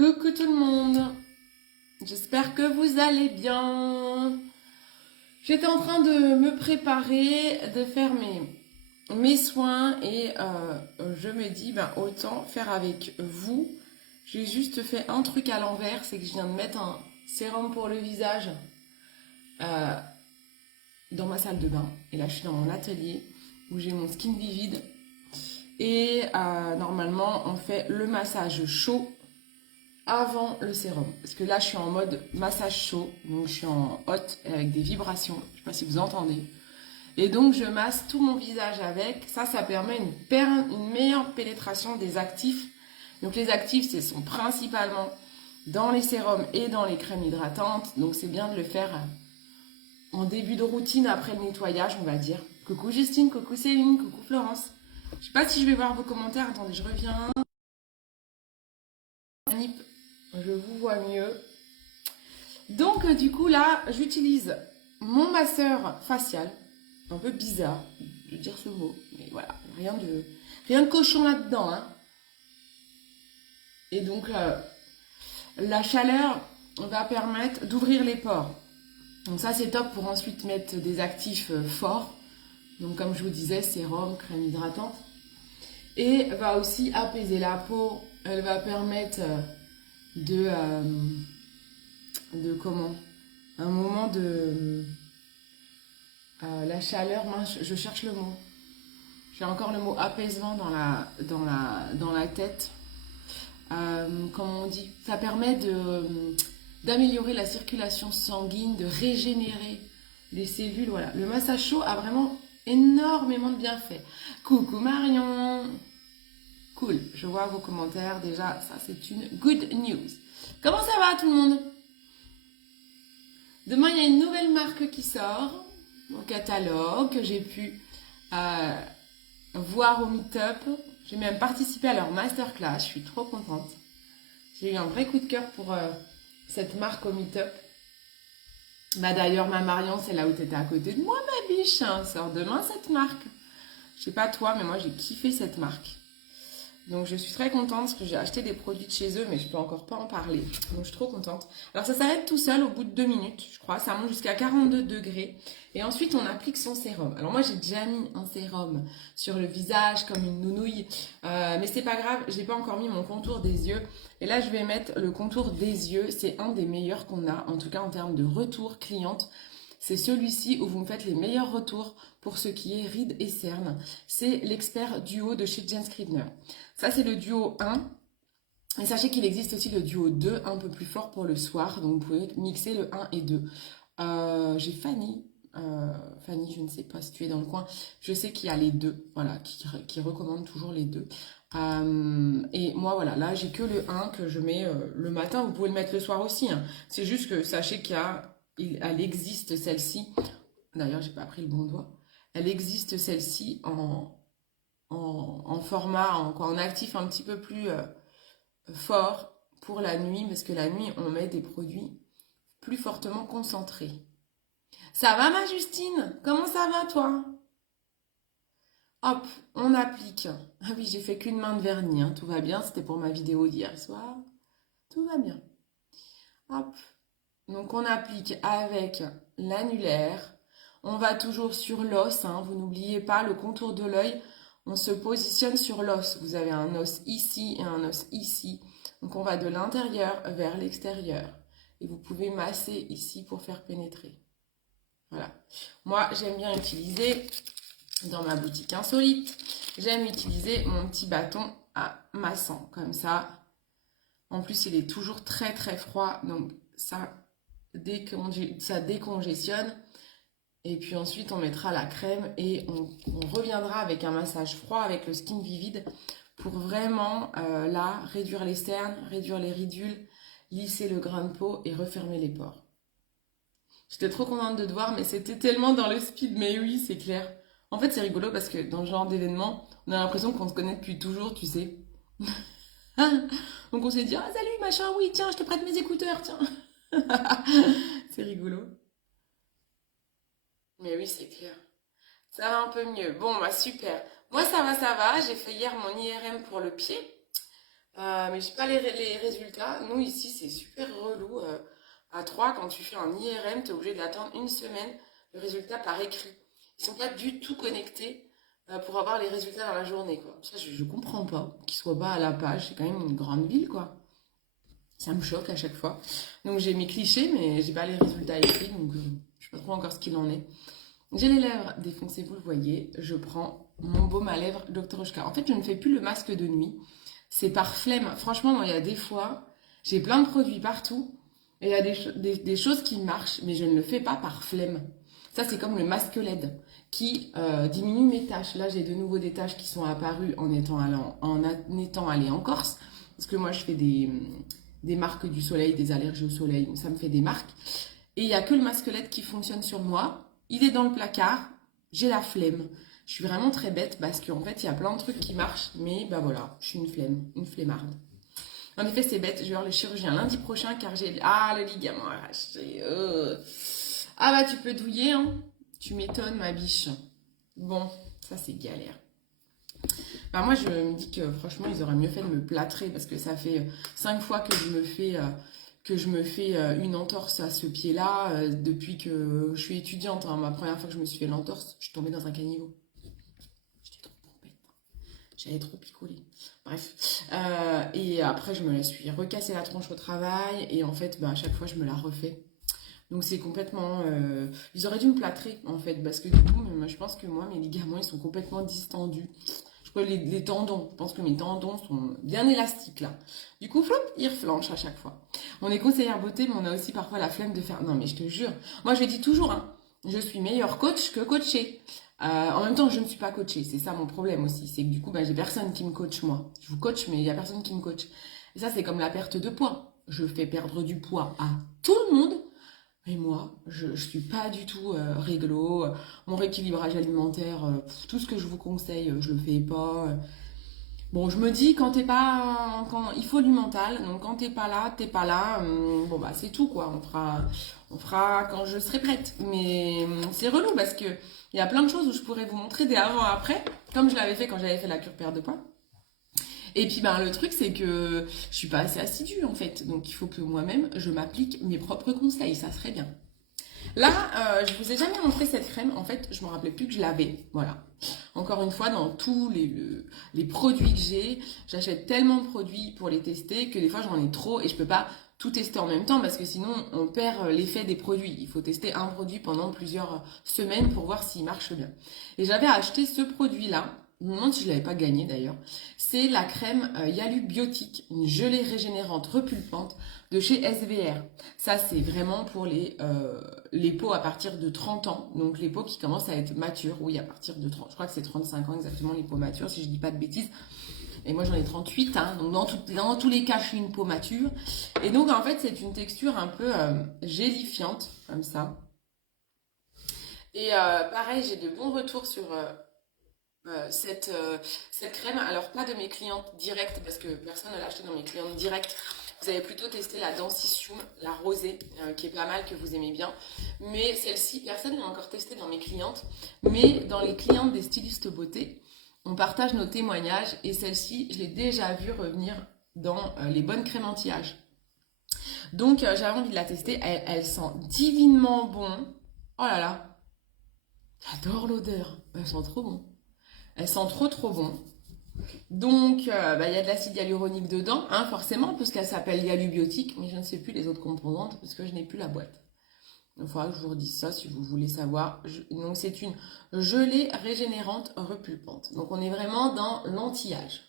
Coucou tout le monde, j'espère que vous allez bien. J'étais en train de me préparer, de faire mes soins et je me dis autant faire avec vous. J'ai juste fait un truc à l'envers, c'est que je viens de mettre un sérum pour le visage euh, dans ma salle de bain. Et là je suis dans mon atelier où j'ai mon Skin Vivid. Et normalement on fait le massage chaud avant le sérum. Parce que là, je suis en mode massage chaud. Donc, je suis en hot avec des vibrations. Je sais pas si vous entendez. Et donc, je masse tout mon visage avec. Ça permet une meilleure pénétration des actifs. Donc, les actifs, ce sont principalement dans les sérums et dans les crèmes hydratantes. Donc, c'est bien de le faire en début de routine après le nettoyage, on va dire. Coucou Justine, coucou Céline, coucou Florence. Je sais pas si je vais voir vos commentaires. Attendez, je reviens. Je vous vois mieux. Donc du coup là, j'utilise mon masseur facial. Un peu bizarre de dire ce mot, mais voilà, rien de cochon là-dedans. Hein. Et donc la chaleur va permettre d'ouvrir les pores. Donc ça c'est top pour ensuite mettre des actifs forts. Donc comme je vous disais, sérum, crème hydratante. Et va aussi apaiser la peau. Elle va permettre de comment un moment de la chaleur, mince, je cherche le mot. J'ai encore le mot apaisement dans la tête. Comment on dit? Ça permet d'améliorer la circulation sanguine, de régénérer les cellules. Voilà. Le massage chaud a vraiment énormément de bienfaits. Coucou Marion. Cool, je vois vos commentaires. Déjà, ça c'est une good news. Comment ça va tout le monde? Demain, il y a une nouvelle marque qui sort au catalogue que j'ai pu voir au meet-up. J'ai même participé à leur masterclass. Je suis trop contente. J'ai eu un vrai coup de cœur pour cette marque au meet-up. D'ailleurs, ma Marion, c'est là où tu étais à côté de moi, ma biche. Hein. Sort demain cette marque. Je sais pas toi, mais moi, j'ai kiffé cette marque. Donc je suis très contente parce que j'ai acheté des produits de chez eux, mais je peux encore pas en parler. Donc je suis trop contente. Alors ça s'arrête tout seul au bout de 2 minutes, je crois. Ça monte jusqu'à 42 degrés. Et ensuite on applique son sérum. Alors moi j'ai déjà mis un sérum sur le visage comme une nounouille. Mais c'est pas grave, j'ai pas encore mis mon contour des yeux. Et là je vais mettre le contour des yeux. C'est un des meilleurs qu'on a, en tout cas en termes de retour cliente. C'est celui-ci où vous me faites les meilleurs retours pour ce qui est rides et cernes. C'est l'expert duo de chez Jens Scribner. Ça, c'est le duo 1. Et sachez qu'il existe aussi le duo 2, un peu plus fort pour le soir. Donc, vous pouvez mixer le 1 et 2. J'ai Fanny. Fanny, je ne sais pas si tu es dans le coin. Je sais qu'il y a les deux, voilà, qui recommande toujours les deux. Et moi, voilà, là, j'ai que le 1 que je mets le matin. Vous pouvez le mettre le soir aussi. Hein. C'est juste que sachez elle existe celle-ci. D'ailleurs, j'ai pas pris le bon doigt. Elle existe celle-ci en format, en actif un petit peu plus fort pour la nuit, parce que la nuit, on met des produits plus fortement concentrés. Ça va, ma Justine? Comment ça va, toi? Hop, on applique. Ah oui, j'ai fait qu'une main de vernis, hein. Tout va bien, c'était pour ma vidéo d'hier soir. Tout va bien. Hop, donc on applique avec l'annulaire. On va toujours sur l'os, hein. Vous n'oubliez pas le contour de l'œil. On se positionne sur l'os. Vous avez un os ici et un os ici. Donc on va de l'intérieur vers l'extérieur. Et vous pouvez masser ici pour faire pénétrer. Voilà. Moi, j'aime bien utiliser, dans ma boutique insolite, j'aime utiliser mon petit bâton à massant. Comme ça. En plus, il est toujours très très froid. Donc ça décongestionne. Et puis ensuite, on mettra la crème et on reviendra avec un massage froid avec le Skin Vivid pour vraiment, là, réduire les cernes, réduire les ridules, lisser le grain de peau et refermer les pores. J'étais trop contente de te voir, mais c'était tellement dans le speed. Mais oui, c'est clair. En fait, c'est rigolo parce que dans ce genre d'événement, on a l'impression qu'on se connaît depuis toujours, tu sais. Donc on s'est dit, ah salut machin, oui, tiens, je te prête mes écouteurs, tiens. C'est rigolo. Mais oui, c'est clair. Ça va un peu mieux. Bon, bah super. Moi, ça va, ça va. J'ai fait hier mon IRM pour le pied. Mais j'ai pas les résultats. Nous, ici, c'est super relou. À 3 quand tu fais un IRM, tu es obligé d'attendre une semaine le résultat par écrit. Ils sont pas du tout connectés pour avoir les résultats dans la journée, quoi. Ça, je comprends pas qu'ils soient pas à la page. C'est quand même une grande ville, quoi. Ça me choque à chaque fois. Donc j'ai mes clichés, mais j'ai pas les résultats écrits, donc je sais pas trop encore ce qu'il en est. J'ai les lèvres défoncées, vous le voyez. Je prends mon baume à lèvres Dr. Oshka. En fait, je ne fais plus le masque de nuit. C'est par flemme. Franchement, moi, il y a des fois, j'ai plein de produits partout. Et il y a des choses qui marchent, mais je ne le fais pas par flemme. Ça, c'est comme le masque LED qui diminue mes taches. Là, j'ai de nouveau des taches qui sont apparues en étant allée en Corse. Parce que moi, je fais des marques du soleil, des allergies au soleil. Donc, ça me fait des marques. Et il n'y a que le masque LED qui fonctionne sur moi. Il est dans le placard. J'ai la flemme. Je suis vraiment très bête parce qu'en fait, il y a plein de trucs qui marchent. Mais bah voilà, je suis une flemmarde. En effet, c'est bête. Je vais voir le chirurgien lundi prochain car j'ai... Ah, le ligament arraché. Ah bah, tu peux douiller, hein. Tu m'étonnes, ma biche. Bon, ça, c'est galère. Bah, moi, je me dis que franchement, ils auraient mieux fait de me plâtrer parce que ça fait 5 fois que je me fais une entorse à ce pied-là depuis que je suis étudiante, hein. Ma première fois que je me suis fait l'entorse, je suis tombée dans un caniveau. J'étais trop pompette. J'avais trop picolé. Bref. Et après, je me la suis recassé la tronche au travail. Et en fait, bah, à chaque fois, je me la refais. Donc c'est complètement... Ils auraient dû me plâtrer, en fait. Parce que du coup, je pense que moi, mes ligaments, ils sont complètement distendus. Je crois les tendons. Je pense que mes tendons sont bien élastiques, là. Du coup, flop, ils reflanchent à chaque fois. On est conseillère beauté, mais on a aussi parfois la flemme de faire... Non, mais je te jure. Moi, je dis toujours, hein, je suis meilleure coach que coachée. En même temps, je ne suis pas coachée. C'est ça mon problème aussi. C'est que du coup, bah, j'ai personne qui me coach, moi. Je vous coach, mais il n'y a personne qui me coach. Et ça, c'est comme la perte de poids. Je fais perdre du poids à tout le monde. Mais moi, je suis pas du tout réglo. Mon rééquilibrage alimentaire, tout ce que je vous conseille, je le fais pas. Bon, je me dis, quand t'es pas... Quand, il faut du mental. Donc, quand t'es pas là. Bon, bah, c'est tout, quoi. On fera quand je serai prête. Mais c'est relou parce que il y a plein de choses où je pourrais vous montrer des avant-après, comme je l'avais fait quand j'avais fait la cure perte de poids. Et puis, ben, le truc, c'est que je suis pas assez assidue, en fait. Donc, il faut que moi-même, je m'applique mes propres conseils. Ça serait bien. Là, je vous ai jamais montré cette crème. En fait, je me rappelais plus que je l'avais. Voilà. Encore une fois, dans tous les produits que j'ai, j'achète tellement de produits pour les tester que des fois j'en ai trop et je peux pas tout tester en même temps parce que sinon on perd l'effet des produits. Il faut tester un produit pendant plusieurs semaines pour voir s'il marche bien. Et j'avais acheté ce produit-là. Je me demande si je l'avais pas gagné d'ailleurs. C'est la crème Yalu Biotique, une gelée régénérante repulpante de chez SVR. Ça, c'est vraiment pour les peaux à partir de 30 ans. Donc, les peaux qui commencent à être matures. Oui, à partir de 30. Je crois que c'est 35 ans exactement les peaux matures, si je dis pas de bêtises. Et moi, j'en ai 38. Hein, donc, dans tous les cas, je suis une peau mature. Et donc, en fait, c'est une texture un peu gélifiante, comme ça. Et pareil, j'ai de bons retours sur cette crème. Alors, pas de mes clientes directes, parce que personne ne l'a acheté dans mes clientes directes. Vous avez plutôt testé la Densicium, la rosée, qui est pas mal, que vous aimez bien. Mais celle-ci, personne ne l'a encore testée dans mes clientes. Mais dans les clientes des stylistes beauté, on partage nos témoignages. Et celle-ci, je l'ai déjà vue revenir dans les bonnes crèmes anti-âge. Donc, j'avais envie de la tester. Elle sent divinement bon. Oh là là, j'adore l'odeur. Elle sent trop bon. Elle sent trop trop bon. Donc, bah, y a de l'acide hyaluronique dedans, hein, forcément, puisqu'elle s'appelle Yalubiotique, mais je ne sais plus les autres composantes, parce que je n'ai plus la boîte. Il faudra que je vous redise ça si vous voulez savoir. Donc, c'est une gelée régénérante repulpante. Donc, on est vraiment dans l'anti-âge.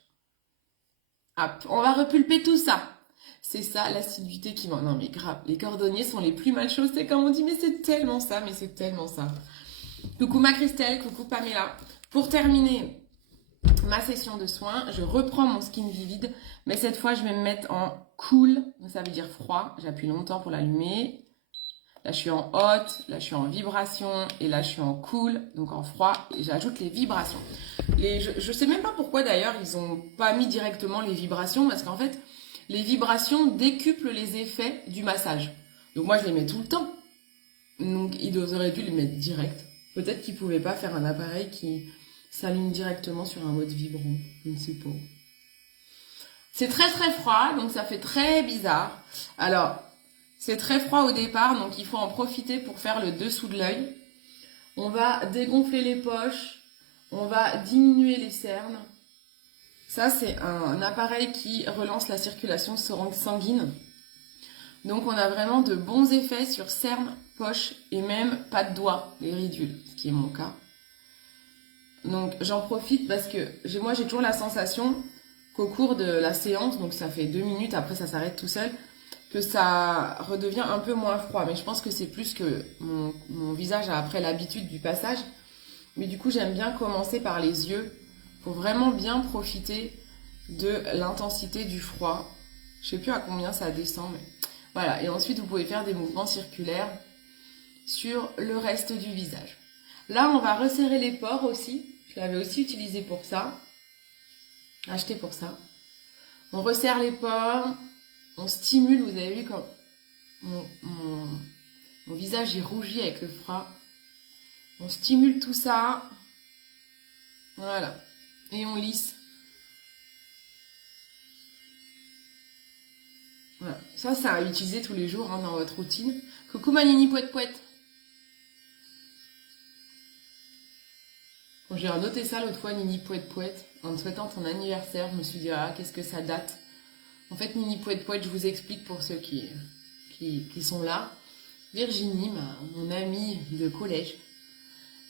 Hop, on va repulper tout ça. C'est ça, l'assiduité qui manque. Non, mais grave, les cordonniers sont les plus mal chaussés, comme on dit, mais c'est tellement ça, mais c'est tellement ça. Coucou ma Christelle, coucou Pamela. Pour terminer ma session de soins, je reprends mon Skin Vivid, mais cette fois je vais me mettre en cool, ça veut dire froid, j'appuie longtemps pour l'allumer. Là je suis en hot, là je suis en vibration, et là je suis en cool, donc en froid, et j'ajoute les vibrations. Je sais même pas pourquoi d'ailleurs ils ont pas mis directement les vibrations, parce qu'en fait les vibrations décuplent les effets du massage. Donc moi je les mets tout le temps, donc ils auraient dû les mettre direct. Peut-être qu'ils pouvaient pas faire un appareil qui s'allume directement sur un mode vibrant, je ne sais pas. C'est très très froid, donc ça fait très bizarre. Alors, c'est très froid au départ, donc il faut en profiter pour faire le dessous de l'œil. On va dégonfler les poches, on va diminuer les cernes. Ça, c'est un appareil qui relance la circulation sanguine. Donc, on a vraiment de bons effets sur cernes, poches et même pas de doigts, les ridules, ce qui est mon cas. Donc, j'en profite parce que moi, j'ai toujours la sensation qu'au cours de la séance, donc ça fait 2 minutes, après ça s'arrête tout seul, que ça redevient un peu moins froid. Mais je pense que c'est plus que mon visage a après l'habitude du passage. Mais du coup, j'aime bien commencer par les yeux pour vraiment bien profiter de l'intensité du froid. Je sais plus à combien ça descend, mais voilà. Et ensuite, vous pouvez faire des mouvements circulaires sur le reste du visage. Là, on va resserrer les pores aussi. Je l'avais aussi utilisé pour ça. Acheté pour ça. On resserre les pores. On stimule. Vous avez vu quand mon visage est rougi avec le froid. On stimule tout ça. Voilà. Et on lisse. Voilà. Ça à utiliser tous les jours hein, dans votre routine. Coucou ma nini pouette pouette. Quand j'ai noté ça l'autre fois, nini pouette pouette, en te souhaitant ton anniversaire, je me suis dit, ah, qu'est-ce que ça date. En fait, nini pouette pouette, je vous explique pour ceux qui sont là. Virginie, mon amie de collège,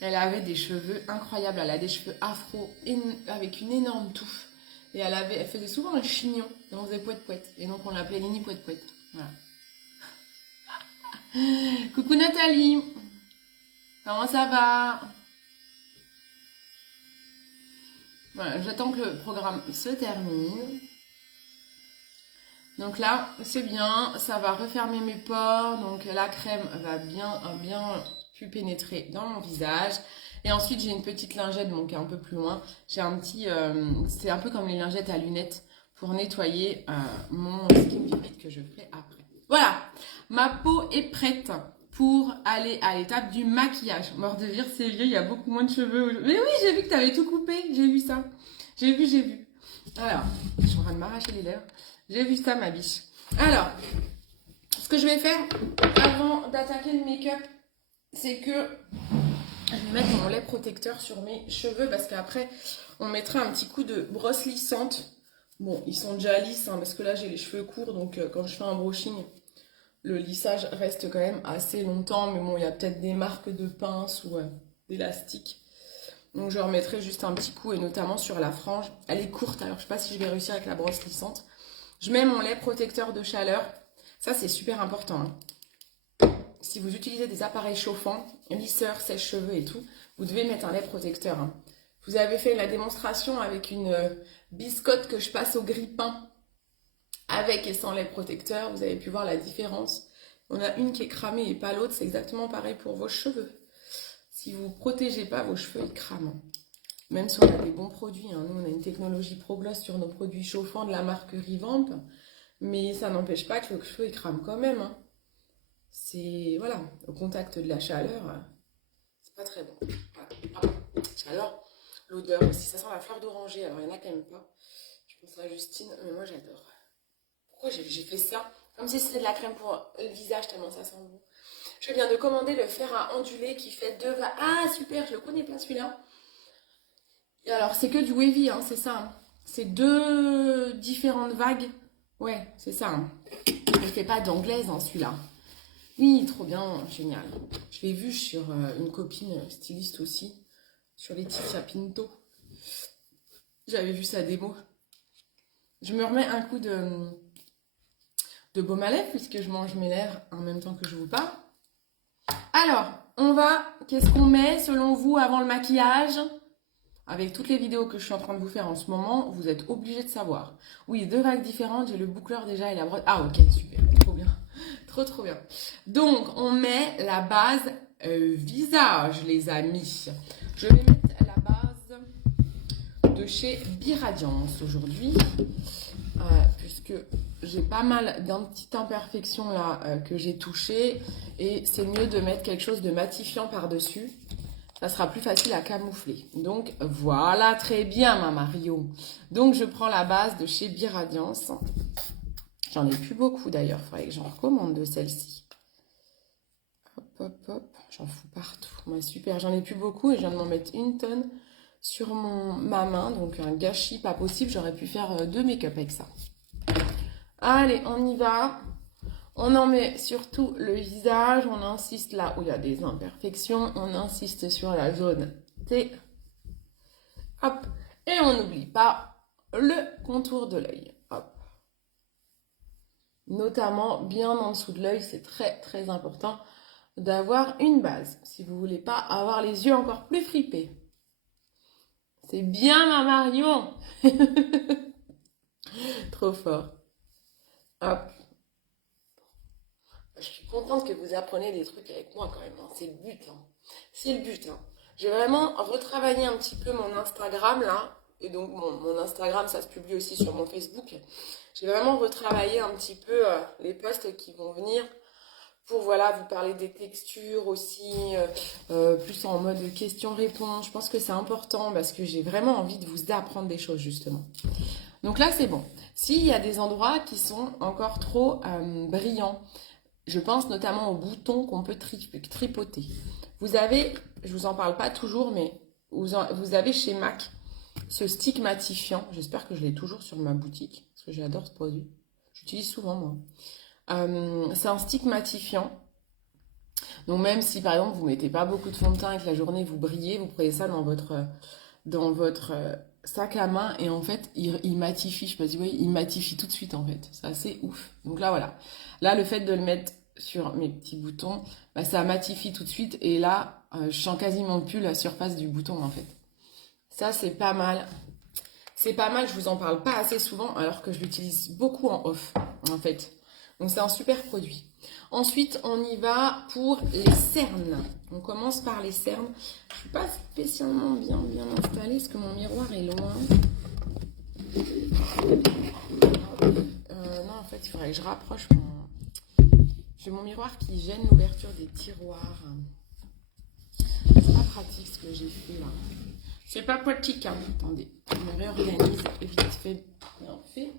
elle avait des cheveux incroyables. Elle a des cheveux afro avec une énorme touffe. Et elle faisait souvent un chignon. Et on faisait pouette pouette. Et donc on l'appelait Nini pouette pouette. Voilà. Coucou Nathalie. Comment ça va? Voilà, j'attends que le programme se termine. Donc là, c'est bien. Ça va refermer mes pores. Donc la crème va bien pu pénétrer dans mon visage. Et ensuite, j'ai une petite lingette, donc qui est un peu plus loin. J'ai un petit... c'est un peu comme les lingettes à lunettes pour nettoyer mon skin vibrite que je ferai après. Voilà, ma peau est prête pour aller à l'étape du maquillage. Mort de vire, c'est vieux, il y a beaucoup moins de cheveux. Mais oui, j'ai vu que tu avais tout coupé, j'ai vu ça. J'ai vu. Alors, je suis en train de m'arracher les lèvres. J'ai vu ça, ma biche. Alors, ce que je vais faire avant d'attaquer le make-up, c'est que je vais mettre mon lait protecteur sur mes cheveux parce qu'après, on mettra un petit coup de brosse lissante. Bon, ils sont déjà lisses hein, parce que là, j'ai les cheveux courts. Donc, quand je fais un brushing, le lissage reste quand même assez longtemps. Mais bon, il y a peut-être des marques de pince ou d'élastique. Donc, je remettrai juste un petit coup et notamment sur la frange. Elle est courte, alors je ne sais pas si je vais réussir avec la brosse lissante. Je mets mon lait protecteur de chaleur. Ça, c'est super important. Hein. Si vous utilisez des appareils chauffants, lisseurs, sèche-cheveux et tout, vous devez mettre un lait protecteur. Hein. Vous avez fait la démonstration avec une biscotte que je passe au grille-pain avec et sans lait protecteur. Vous avez pu voir la différence. On a une qui est cramée et pas l'autre. C'est exactement pareil pour vos cheveux. Si vous ne protégez pas, vos cheveux, ils crament. Même si on a des bons produits. Hein. Nous, on a une technologie ProGloss sur nos produits chauffants de la marque Revamp. Mais ça n'empêche pas que le cheveu, il crame quand même. Hein. C'est, voilà, au contact de la chaleur, c'est pas très bon. Voilà. Alors, l'odeur aussi, ça sent la fleur d'oranger. Alors, il y en a quand même pas. Je pense à Justine, mais moi, j'adore. Pourquoi j'ai fait ça? Comme si c'était de la crème pour le visage, tellement ça sent bon. Je viens de commander le fer à onduler qui fait 2 vagues. Ah, super, je le connais pas celui-là. Et alors, c'est que du wavy, hein, c'est ça. Hein. C'est 2 différentes vagues. Ouais, c'est ça. Hein. Je fais pas d'anglaise, hein, celui-là. Oui, trop bien, génial. Je l'ai vu sur une copine styliste aussi, sur Laetitia Pinto. J'avais vu sa démo. Je me remets un coup de baume à lèvres, puisque je mange mes lèvres en même temps que je vous parle. Alors, qu'est-ce qu'on met selon vous avant le maquillage? Avec toutes les vidéos que je suis en train de vous faire en ce moment, vous êtes obligés de savoir. Oui, 2 vagues différentes, j'ai le boucleur déjà et la brosse. Ah ok, super, trop bien. Trop bien. Donc, on met la base visage, les amis. Je vais mettre la base de chez Biradiance aujourd'hui, puisque j'ai pas mal d'une petite imperfection là que j'ai touchée et c'est mieux de mettre quelque chose de matifiant par-dessus ça sera plus facile à camoufler. Donc voilà, très bien ma Mario. Donc je prends la base de chez Biradiance. J'en ai plus beaucoup d'ailleurs, il faudrait que j'en recommande de celle-ci. Hop, hop, hop, j'en fous partout. Ouais, super, j'en ai plus beaucoup et je viens de m'en mettre une tonne sur ma main. Donc un gâchis pas possible, j'aurais pu faire 2 make-up avec ça. Allez, on y va. On en met sur tout le visage, on insiste là où il y a des imperfections, on insiste sur la zone T. Hop, et on n'oublie pas le contour de l'œil. Hop. Notamment bien en dessous de l'œil, c'est très très important d'avoir une base si vous voulez pas avoir les yeux encore plus fripés. C'est bien ma Marion. Trop fort. Hop. Je suis contente que vous appreniez des trucs avec moi quand même. Hein. C'est le but. Hein. C'est le but. Hein. J'ai vraiment retravaillé un petit peu mon Instagram là. Et donc mon Instagram, ça se publie aussi sur mon Facebook. J'ai vraiment retravaillé un petit peu les posts qui vont venir pour voilà, vous parler des textures aussi, plus en mode question-réponse. Je pense que c'est important parce que j'ai vraiment envie de vous apprendre des choses justement. Donc là, c'est bon. S'il y a des endroits qui sont encore trop brillants, je pense notamment aux boutons qu'on peut tripoter. Vous avez, je vous en parle pas toujours, mais vous avez chez MAC ce stick matifiant. J'espère que je l'ai toujours sur ma boutique, parce que j'adore ce produit. J'utilise souvent, moi. C'est un stick matifiant. Donc même si, par exemple, vous mettez pas beaucoup de fond de teint et que la journée, vous brillez, vous prenez ça dans votre sac à main et en fait, il matifie. Je sais pas si vous voyez, il matifie tout de suite, en fait. C'est assez ouf. Donc là, voilà. Là, le fait de le mettre sur mes petits boutons, bah, ça matifie tout de suite. Et là, je sens quasiment plus la surface du bouton, en fait. Ça, c'est pas mal. C'est pas mal, je vous en parle pas assez souvent, alors que je l'utilise beaucoup en off, en fait. Donc, c'est un super produit. Ensuite, on y va pour les cernes. On commence par les cernes. Je suis pas spécialement bien installée, parce que mon miroir est loin. Non, en fait, il faudrait que je rapproche J'ai mon miroir qui gêne l'ouverture des tiroirs. C'est pas pratique ce que j'ai fait là. C'est pas pratique, hein. Attendez, je me réorganise vite fait. Bien fait.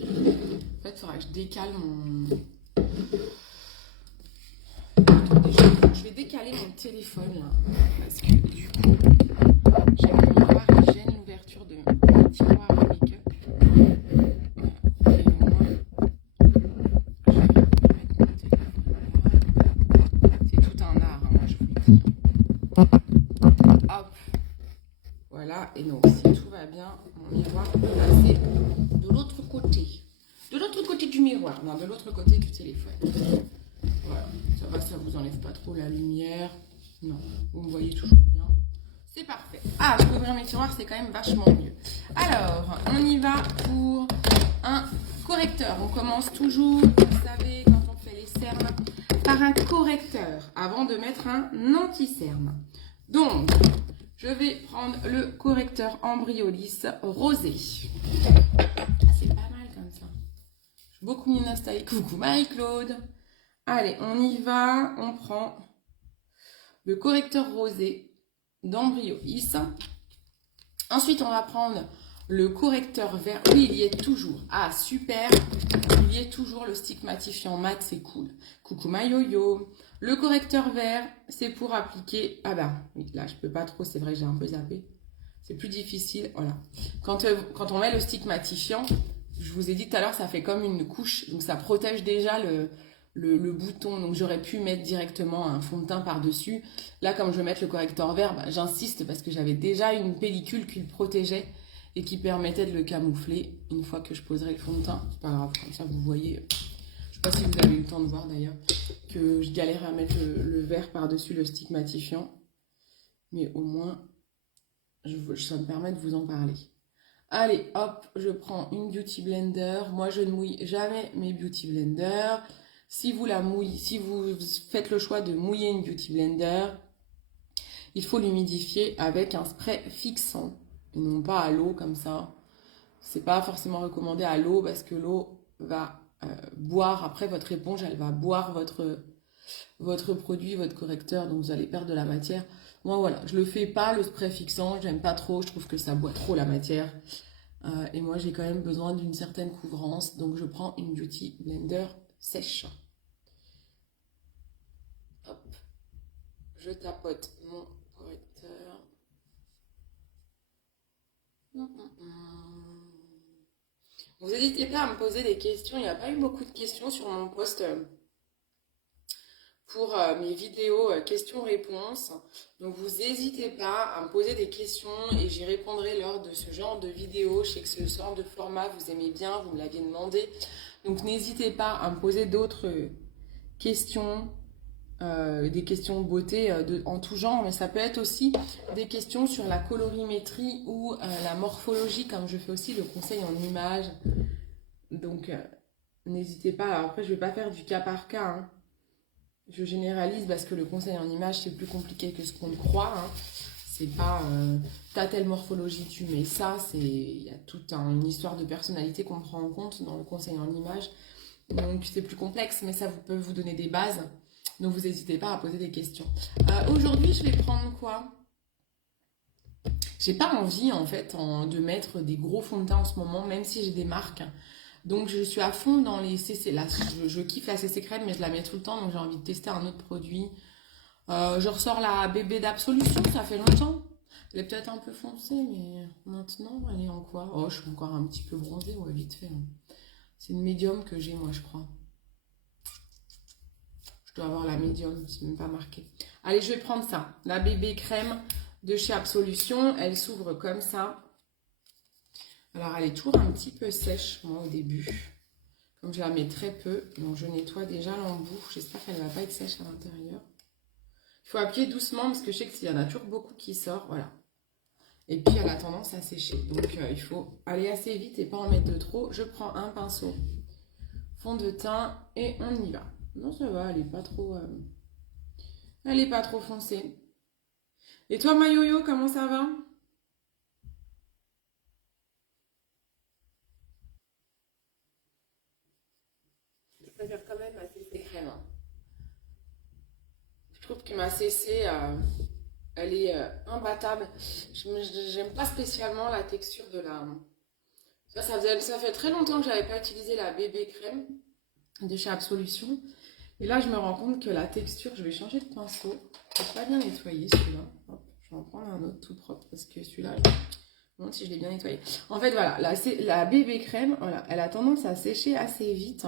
En fait, il faudra que je décale mon... Attendez, je vais décaler mon téléphone là. Parce que du coup, j'ai mon miroir qui gêne l'ouverture de mes tiroirs à make-up. Et donc, si tout va bien, mon miroir peut passer de l'autre côté. De l'autre côté du miroir, non, de l'autre côté du téléphone. Voilà, ça va, ça vous enlève pas trop la lumière. Non, vous me voyez toujours bien. C'est parfait. Ah, je peux ouvrir mes tiroirs, c'est quand même vachement mieux. Alors, on y va pour un correcteur. On commence toujours, vous savez, quand on fait les cernes, par un correcteur, avant de mettre un anti-cerne. Donc... je vais prendre le correcteur Embryolis rosé. C'est pas mal comme ça. Je suis beaucoup mieux installée. Coucou Marie-Claude. Allez, on y va. On prend le correcteur rosé d'Embryolis. Ensuite, on va prendre le correcteur vert. Oui, il y est toujours. Ah, super. Il y est toujours le stick matifiant mat, c'est cool. Coucou Mayoyo. Le correcteur vert, c'est pour appliquer... ah bah, oui, là, je peux pas trop, c'est vrai que j'ai un peu zappé. C'est plus difficile, voilà. Quand on met le stick matifiant, je vous ai dit tout à l'heure, ça fait comme une couche. Donc, ça protège déjà le bouton. Donc, j'aurais pu mettre directement un fond de teint par-dessus. Là, comme je vais mettre le correcteur vert, bah, j'insiste parce que j'avais déjà une pellicule qui le protégeait et qui permettait de le camoufler une fois que je poserai le fond de teint. C'est pas grave, comme ça, vous voyez... je sais pas si vous avez eu le temps de voir d'ailleurs que je galère à mettre le vert par-dessus le stick matifiant. Mais au moins, ça me permet de vous en parler. Allez, hop, je prends une Beauty Blender. Moi, je ne mouille jamais mes Beauty Blender. Si vous faites le choix de mouiller une Beauty Blender, il faut l'humidifier avec un spray fixant. Et non pas à l'eau comme ça. C'est pas forcément recommandé à l'eau parce que l'eau va... boire, après votre éponge, elle va boire votre produit, votre correcteur, donc vous allez perdre de la matière. Moi, voilà, je le fais pas, le spray fixant, j'aime pas trop, je trouve que ça boit trop la matière. Et moi, j'ai quand même besoin d'une certaine couvrance, donc je prends une Beauty Blender sèche. Hop, je tapote mon correcteur. Vous n'hésitez pas à me poser des questions, il n'y a pas eu beaucoup de questions sur mon post pour mes vidéos questions-réponses. Donc vous n'hésitez pas à me poser des questions et j'y répondrai lors de ce genre de vidéo. Je sais que ce genre de format vous aimez bien, vous me l'aviez demandé. Donc n'hésitez pas à me poser d'autres questions, des questions beauté en tout genre, mais ça peut être aussi des questions sur la colorimétrie ou la morphologie, comme je fais aussi le conseil en images. Donc n'hésitez pas. Alors, après, je ne vais pas faire du cas par cas, hein. Je généralise parce que le conseil en image c'est plus compliqué que ce qu'on croit, hein. C'est pas t'as telle morphologie, tu mets ça, il y a toute une histoire de personnalité qu'on prend en compte dans le conseil en image. Donc c'est plus complexe, mais ça peut vous donner des bases. Donc vous n'hésitez pas à poser des questions. Aujourd'hui je vais prendre quoi? J'ai pas envie en fait de mettre des gros fonds de teint en ce moment, même si j'ai des marques. Donc je suis à fond dans les CC. Là, je kiffe la CC crème, mais je la mets tout le temps, donc j'ai envie de tester un autre produit. Je ressors la bébé d'Absolution, ça fait longtemps. Elle est peut-être un peu foncée, mais maintenant, elle est en quoi? Oh, je suis encore un petit peu bronzée, ouais, vite fait, hein. C'est une médium que j'ai, moi, je crois. Je dois avoir la médium, c'est même pas marqué. Allez, je vais prendre ça. La bébé crème de chez Absolution. Elle s'ouvre comme ça. Alors, elle est toujours un petit peu sèche, moi, au début. Comme je la mets très peu, donc je nettoie déjà l'embout. J'espère qu'elle ne va pas être sèche à l'intérieur. Il faut appuyer doucement parce que je sais qu'il y en a toujours beaucoup qui sortent. Voilà. Et puis, elle a tendance à sécher. Donc, il faut aller assez vite et pas en mettre de trop. Je prends un pinceau fond de teint et on y va. Non, ça va, elle n'est pas trop... Elle n'est pas trop foncée. Et toi, ma yo-yo, comment ça va? Je préfère quand même ma CC crème, hein. Je trouve que ma CC, elle est imbattable. J'aime pas spécialement la texture de la... Ça fait très longtemps que j'avais pas utilisé la bébé crème de chez Absolution. Et là, je me rends compte que la texture, je vais changer de pinceau. Je n'ai pas bien nettoyé celui-là. Hop, je vais en prendre un autre tout propre parce que celui-là, je me demande si je l'ai bien nettoyé. En fait, voilà, la bébé crème, voilà, elle a tendance à sécher assez vite.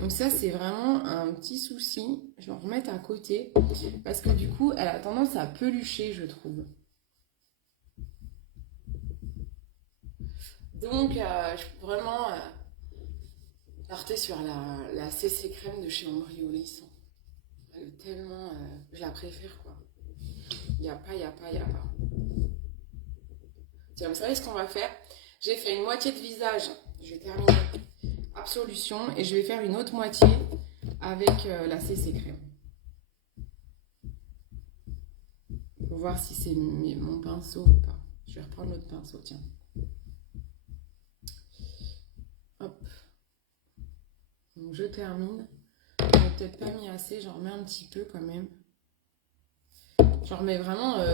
Donc ça, c'est vraiment un petit souci. Je vais en remettre à côté parce que du coup, elle a tendance à pelucher, je trouve. Donc, je vraiment partir sur la CC crème de chez Embryolisse. Elle est tellement... je la préfère, quoi. Il n'y a pas. Tiens, vous savez ce qu'on va faire? J'ai fait une moitié de visage. Je vais terminer Absolution. Et je vais faire une autre moitié avec la CC crème. Pour voir si c'est mon pinceau ou pas. Je vais reprendre l'autre pinceau, tiens. Hop. Donc je termine. J'en ai peut-être pas mis assez, j'en remets un petit peu quand même. J'en remets vraiment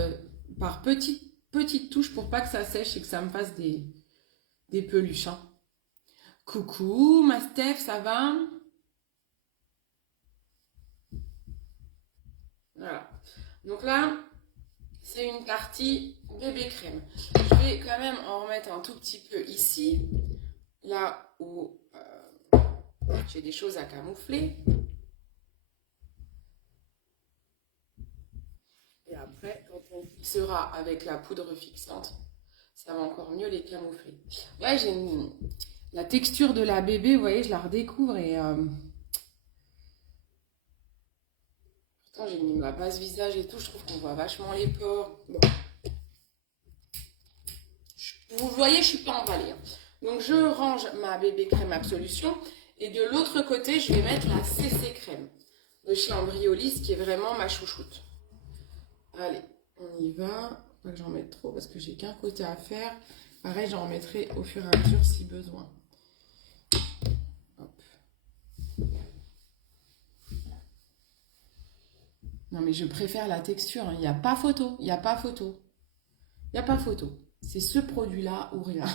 par petites touches pour pas que ça sèche et que ça me fasse des peluches, hein. Coucou, ma Steph, ça va? Voilà. Donc là, c'est une partie bébé crème. Je vais quand même en remettre un tout petit peu ici, là où j'ai des choses à camoufler. Et après, quand on fixera avec la poudre fixante, ça va encore mieux les camoufler. Ouais, la texture de la bébé, vous voyez, je la redécouvre et... Pourtant, j'ai mis ma base visage et tout, je trouve qu'on voit vachement les pores. Bon. Vous voyez, je suis pas emballée, hein. Donc, je range ma bébé crème Absolution. Et de l'autre côté, je vais mettre la CC crème de chez Embryolisse, qui est vraiment ma chouchoute. Allez, on y va. Pas que j'en mette trop parce que j'ai qu'un côté à faire. Pareil, j'en remettrai au fur et à mesure si besoin. Hop. Non, mais je préfère la texture, hein. Il n'y a pas photo. Il n'y a pas photo. Il n'y a pas photo. C'est ce produit-là ou rien.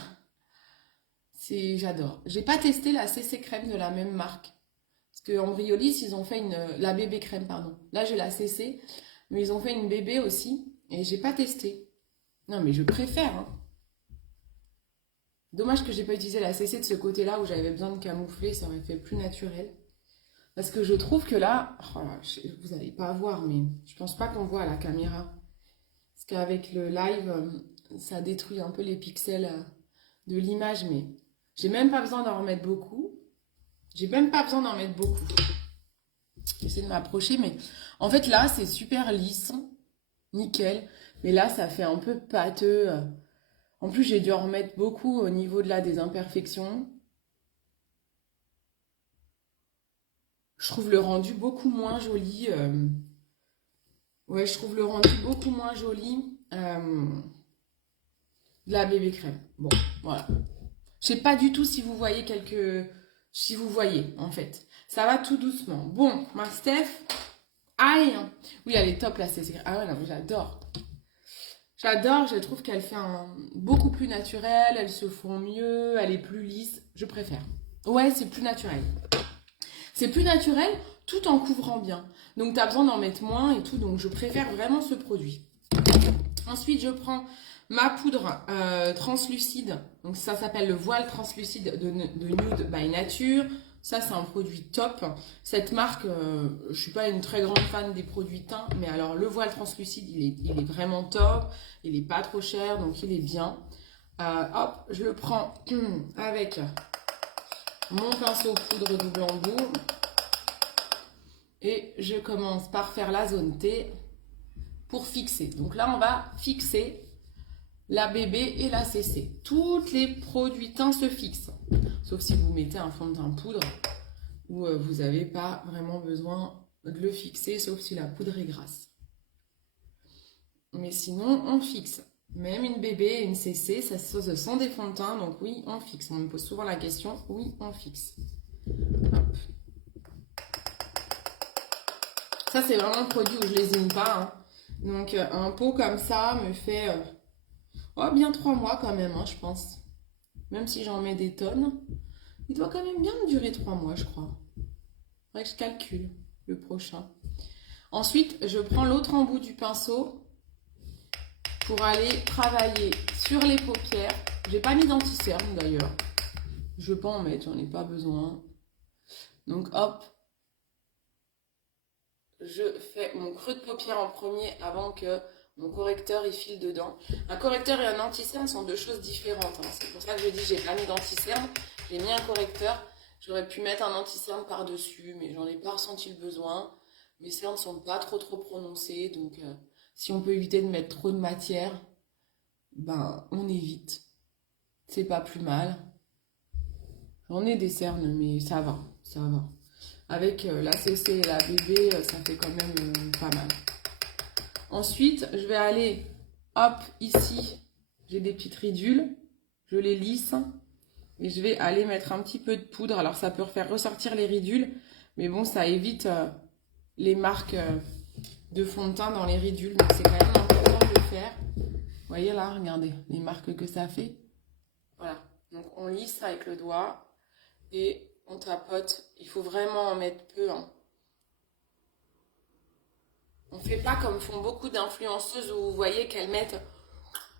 J'adore. J'ai pas testé la CC crème de la même marque. Parce que Embryolisse, ils ont fait la bébé crème, pardon. Là, j'ai la CC, mais ils ont fait une bébé aussi. Et j'ai pas testé. Non, mais je préfère, hein. Dommage que j'ai pas utilisé la CC de ce côté-là où j'avais besoin de camoufler. Ça aurait fait plus naturel. Parce que je trouve que là, oh là, vous n'allez pas voir, mais je pense pas qu'on voit à la caméra. Parce qu'avec le live, ça détruit un peu les pixels de l'image, mais j'ai même pas besoin d'en remettre beaucoup. J'ai même pas besoin d'en mettre beaucoup. J'essaie de m'approcher, mais en fait là, c'est super lisse, nickel. Mais là, ça fait un peu pâteux. En plus, j'ai dû en remettre beaucoup au niveau de là des imperfections. Je trouve le rendu beaucoup moins joli. Ouais, je trouve le rendu beaucoup moins joli de la bébé crème. Bon, voilà. Je sais pas du tout si vous voyez si vous voyez, en fait. Ça va tout doucement. Bon, ma Steph. Aïe. Oui, elle est top, là. Ah ouais, non, mais j'adore. J'adore, je trouve qu'elle fait beaucoup plus naturel. Elles se font mieux. Elle est plus lisse. Je préfère. Ouais, c'est plus naturel. C'est plus naturel tout en couvrant bien. Donc, tu as besoin d'en mettre moins et tout. Donc, je préfère vraiment ce produit. Ensuite, je prends ma poudre translucide. Donc, ça s'appelle le voile translucide de Nude by Nature. Ça, c'est un produit top. Cette marque, je suis pas une très grande fan des produits teint. Mais alors, le voile translucide, il est vraiment top. Il est pas trop cher, donc il est bien. Hop, je le prends avec mon pinceau poudre double embout. Et je commence par faire la zone T pour fixer. Donc là, on va fixer la bébé et la CC. Tous les produits teints se fixent. Sauf si vous mettez un fond de teint poudre où vous n'avez pas vraiment besoin de le fixer, sauf si la poudre est grasse. Mais sinon, on fixe. Même une bébé et une CC, ça se sont des fonds de teint, donc oui, on fixe. On me pose souvent la question, oui, on fixe. Hop. Ça, c'est vraiment un produit où je lésine pas, hein. Donc, un pot comme ça me fait bien 3 mois quand même, hein, je pense. Même si j'en mets des tonnes, il doit quand même bien me durer 3 mois, je crois. Faudrait que je calcule le prochain. Ensuite, je prends l'autre embout du pinceau pour aller travailler sur les paupières. J'ai pas mis d'anti-cerne d'ailleurs. Je vais pas en mettre, j'en ai pas besoin. Donc hop, je fais mon creux de paupière en premier avant que mon correcteur il file dedans. Un correcteur et un anti-cerne sont deux choses différentes, hein. C'est pour ça que je dis j'ai pas mis d'anti-cerne. J'ai mis un correcteur. J'aurais pu mettre un anti-cerne par-dessus, mais j'en ai pas ressenti le besoin. Mes cernes sont pas trop prononcées, donc si on peut éviter de mettre trop de matière, ben on évite. C'est pas plus mal. J'en ai des cernes, mais ça va, ça va. Avec la CC et la bébé, ça fait quand même pas mal. Ensuite, je vais aller, hop, ici, j'ai des petites ridules. Je les lisse. Et je vais aller mettre un petit peu de poudre. Alors, ça peut faire ressortir les ridules. Mais bon, ça évite les marques de fond de teint dans les ridules. Donc, c'est quand même important de le faire. Vous voyez là, regardez les marques que ça fait. Voilà. Donc, on lisse avec le doigt. Et on tapote. Il faut vraiment en mettre peu, hein. On ne fait pas comme font beaucoup d'influenceuses où vous voyez qu'elles mettent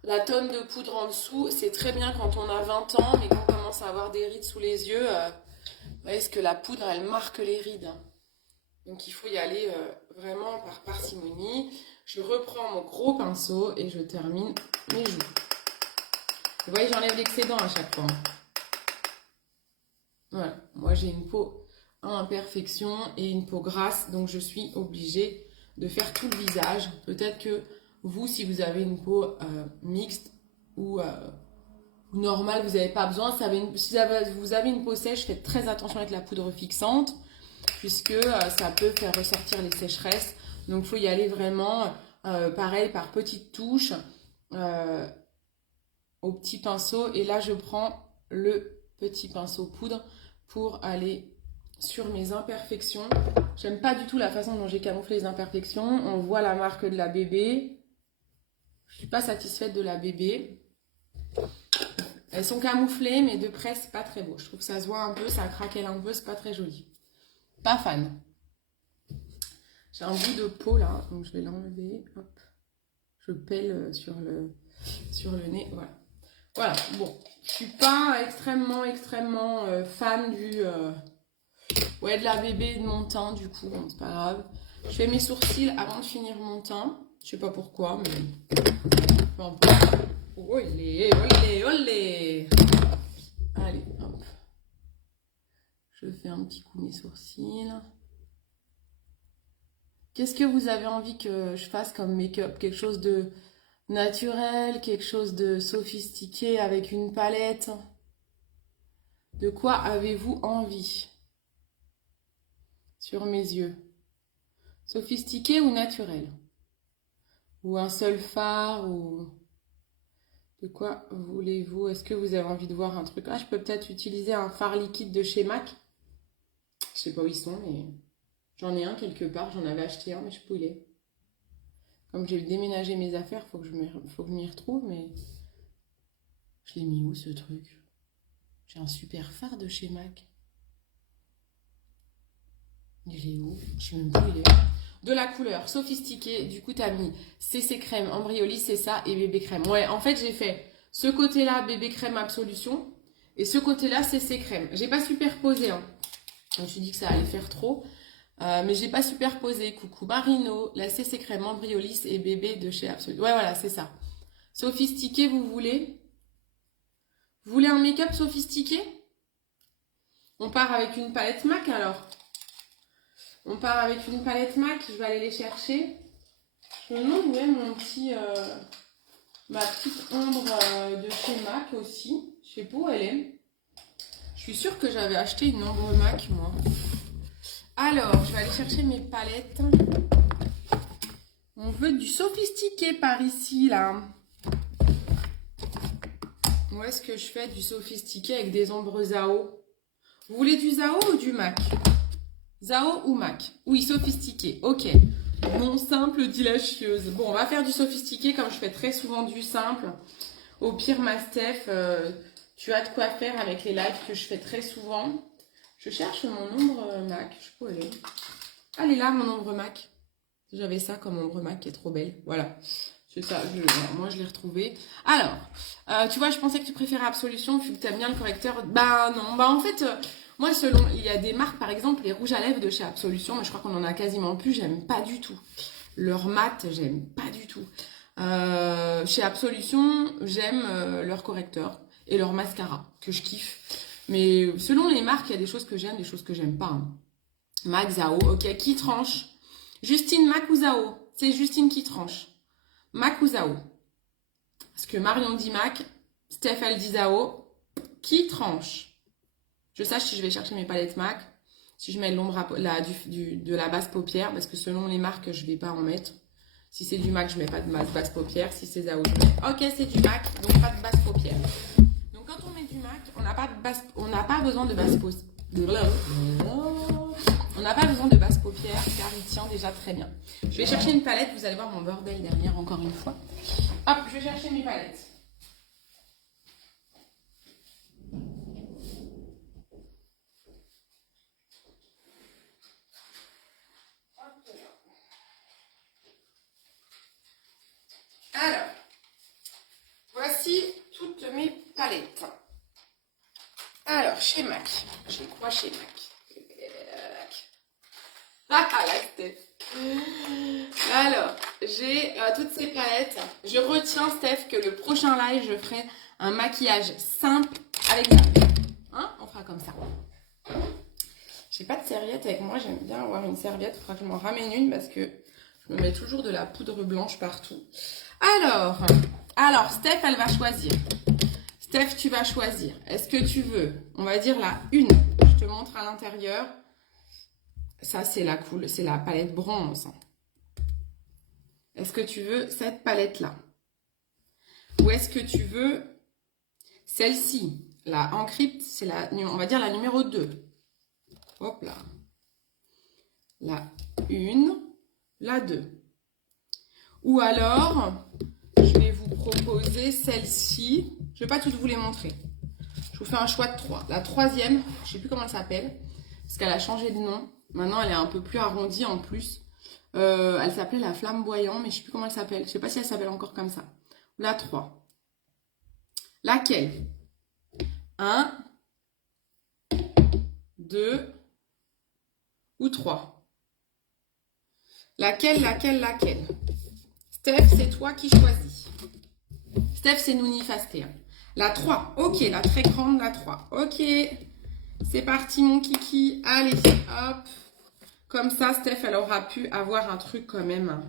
la tonne de poudre en dessous. C'est très bien quand on a 20 ans, mais qu'on commence à avoir des rides sous les yeux. Vous voyez, que la poudre, elle marque les rides. Donc il faut y aller vraiment par parcimonie. Je reprends mon gros pinceau et je termine mes joues. Vous voyez, j'enlève l'excédent à chaque fois. Voilà, moi j'ai une peau à imperfection et une peau grasse, donc je suis obligée de faire tout le visage. Peut-être que vous, si vous avez une peau mixte ou normale, vous n'avez pas besoin. Si vous avez une peau sèche, faites très attention avec la poudre fixante, puisque ça peut faire ressortir les sécheresses. Donc il faut y aller vraiment, pareil, par petites touches, au petit pinceau. Et là, je prends le petit pinceau poudre pour aller sur mes imperfections. J'aime pas du tout la façon dont j'ai camouflé les imperfections. On voit la marque de la bébé. Je suis pas satisfaite de la bébé. Elles sont camouflées, mais de près, c'est pas très beau. Je trouve que ça se voit un peu, ça craquelle un peu, c'est pas très joli. Pas fan. J'ai un bout de peau là, donc je vais l'enlever. Hop. Je pèle sur le nez. Voilà. Voilà. Bon. Je suis pas extrêmement fan de la bébé et de mon teint, du coup. Bon, c'est pas grave. Je fais mes sourcils avant de finir mon teint. Je sais pas pourquoi, mais peu importe. Olé, olé, olé. Allez, hop. Je fais un petit coup mes sourcils. Qu'est-ce que vous avez envie que je fasse comme make-up? Quelque chose de naturel, quelque chose de sophistiqué avec une palette? De quoi avez-vous envie? Sur mes yeux. Sophistiqué ou naturel? Ou un seul fard ou... De quoi voulez-vous? Est-ce que vous avez envie de voir un truc? Ah, je peux peut-être utiliser un fard liquide de chez MAC. Je sais pas où ils sont, mais j'en ai un quelque part. J'en avais acheté un, mais je sais pas où il est. Comme j'ai déménagé mes affaires, faut que je m'y retrouve, mais... Je l'ai mis où, ce truc? J'ai un super fard de chez MAC. Il est où? Je sais même pas où il est. De la couleur sophistiquée, du coup t'as mis CC crème, Embryolisse, c'est ça, et bébé crème. Ouais, en fait j'ai fait ce côté-là bébé crème absolution et ce côté-là CC crème. J'ai pas superposé, hein. Je me suis dit que ça allait faire trop, mais j'ai pas superposé. Coucou Marino, la CC crème, Embryolisse et bébé de chez Absolution. Ouais, voilà, c'est ça. Sophistiqué, vous voulez? Vous voulez un make-up sophistiqué? On part avec une palette MAC alors. On part avec une palette MAC, je vais aller les chercher. Je me demande où est ma petite ombre de chez MAC aussi. Je sais pas où elle est. Je suis sûre que j'avais acheté une ombre MAC, moi. Alors, je vais aller chercher mes palettes. On veut du sophistiqué par ici, là. Où est-ce que je fais du sophistiqué avec des ombres Zao? Vous voulez du Zao ou du MAC? Zao ou MAC? Oui, sophistiqué. Ok. Non simple, dit la chieuse. Bon, on va faire du sophistiqué comme je fais très souvent du simple. Au pire, ma Steph, tu as de quoi faire avec les lives que je fais très souvent. Je cherche mon ombre MAC. Je sais pas où elle est. Elle est là, mon ombre MAC. J'avais ça comme ombre MAC qui est trop belle. Voilà. C'est ça. Moi, je l'ai retrouvée. Alors, tu vois, je pensais que tu préférais Absolution vu que tu aimes bien le correcteur. Bah non. Bah en fait... moi, il y a des marques, par exemple, les rouges à lèvres de chez Absolution, mais je crois qu'on en a quasiment plus, j'aime pas du tout. Leur mat, j'aime pas du tout. Chez Absolution, j'aime leur correcteur et leur mascara, que je kiffe. Mais selon les marques, il y a des choses que j'aime, des choses que j'aime pas. Hein. MAC, Zao, ok, qui tranche? Justine, MAC ou Zao? C'est Justine qui tranche. MAC ou Zao? Parce que Marion dit MAC, Steph elle dit Zao. Qui tranche? Je sache si je vais chercher mes palettes MAC, si je mets de l'ombre de la base paupière, parce que selon les marques, je ne vais pas en mettre. Si c'est du MAC, je ne mets pas de base paupière. Si c'est Zao, je mets. Ok, c'est du MAC, donc pas de base paupière. Donc quand on met du MAC, on n'a pas besoin de base paupière. On n'a pas besoin de base paupière, car il tient déjà très bien. Je vais chercher une palette, vous allez voir mon bordel derrière encore une fois. Hop, je vais chercher mes palettes. Alors, voici toutes mes palettes. Alors, chez MAC. J'ai quoi chez MAC? Ah, la Steph. Alors, j'ai toutes ces palettes. Je retiens, Steph, que le prochain live, je ferai un maquillage simple avec ça. Hein? On fera comme ça. J'ai pas de serviette avec moi. J'aime bien avoir une serviette. Il faudra que je m'en ramène une parce que je me mets toujours de la poudre blanche partout. Alors, Steph, elle va choisir. Steph, tu vas choisir. Est-ce que tu veux, on va dire la une. Je te montre à l'intérieur. Ça, c'est la palette bronze. Est-ce que tu veux cette palette-là? Ou est-ce que tu veux celle-ci? La Encrypt, c'est on va dire la numéro 2. hop là. La 1, la 2. Ou alors, je vais vous proposer celle-ci. Je ne vais pas toutes vous les montrer. Je vous fais un choix de 3. La troisième, je ne sais plus comment elle s'appelle, parce qu'elle a changé de nom. Maintenant, elle est un peu plus arrondie en plus. Elle s'appelait la flamboyant, mais je ne sais plus comment elle s'appelle. Je ne sais pas si elle s'appelle encore comme ça. La 3. Laquelle? 1, 2 ou 3? Laquelle? Steph, c'est toi qui choisis. Steph, c'est Nouni Fasté. La 3. Ok, la très grande, la 3. Ok. C'est parti, mon kiki. Allez, hop. Comme ça, Steph, elle aura pu avoir un truc quand même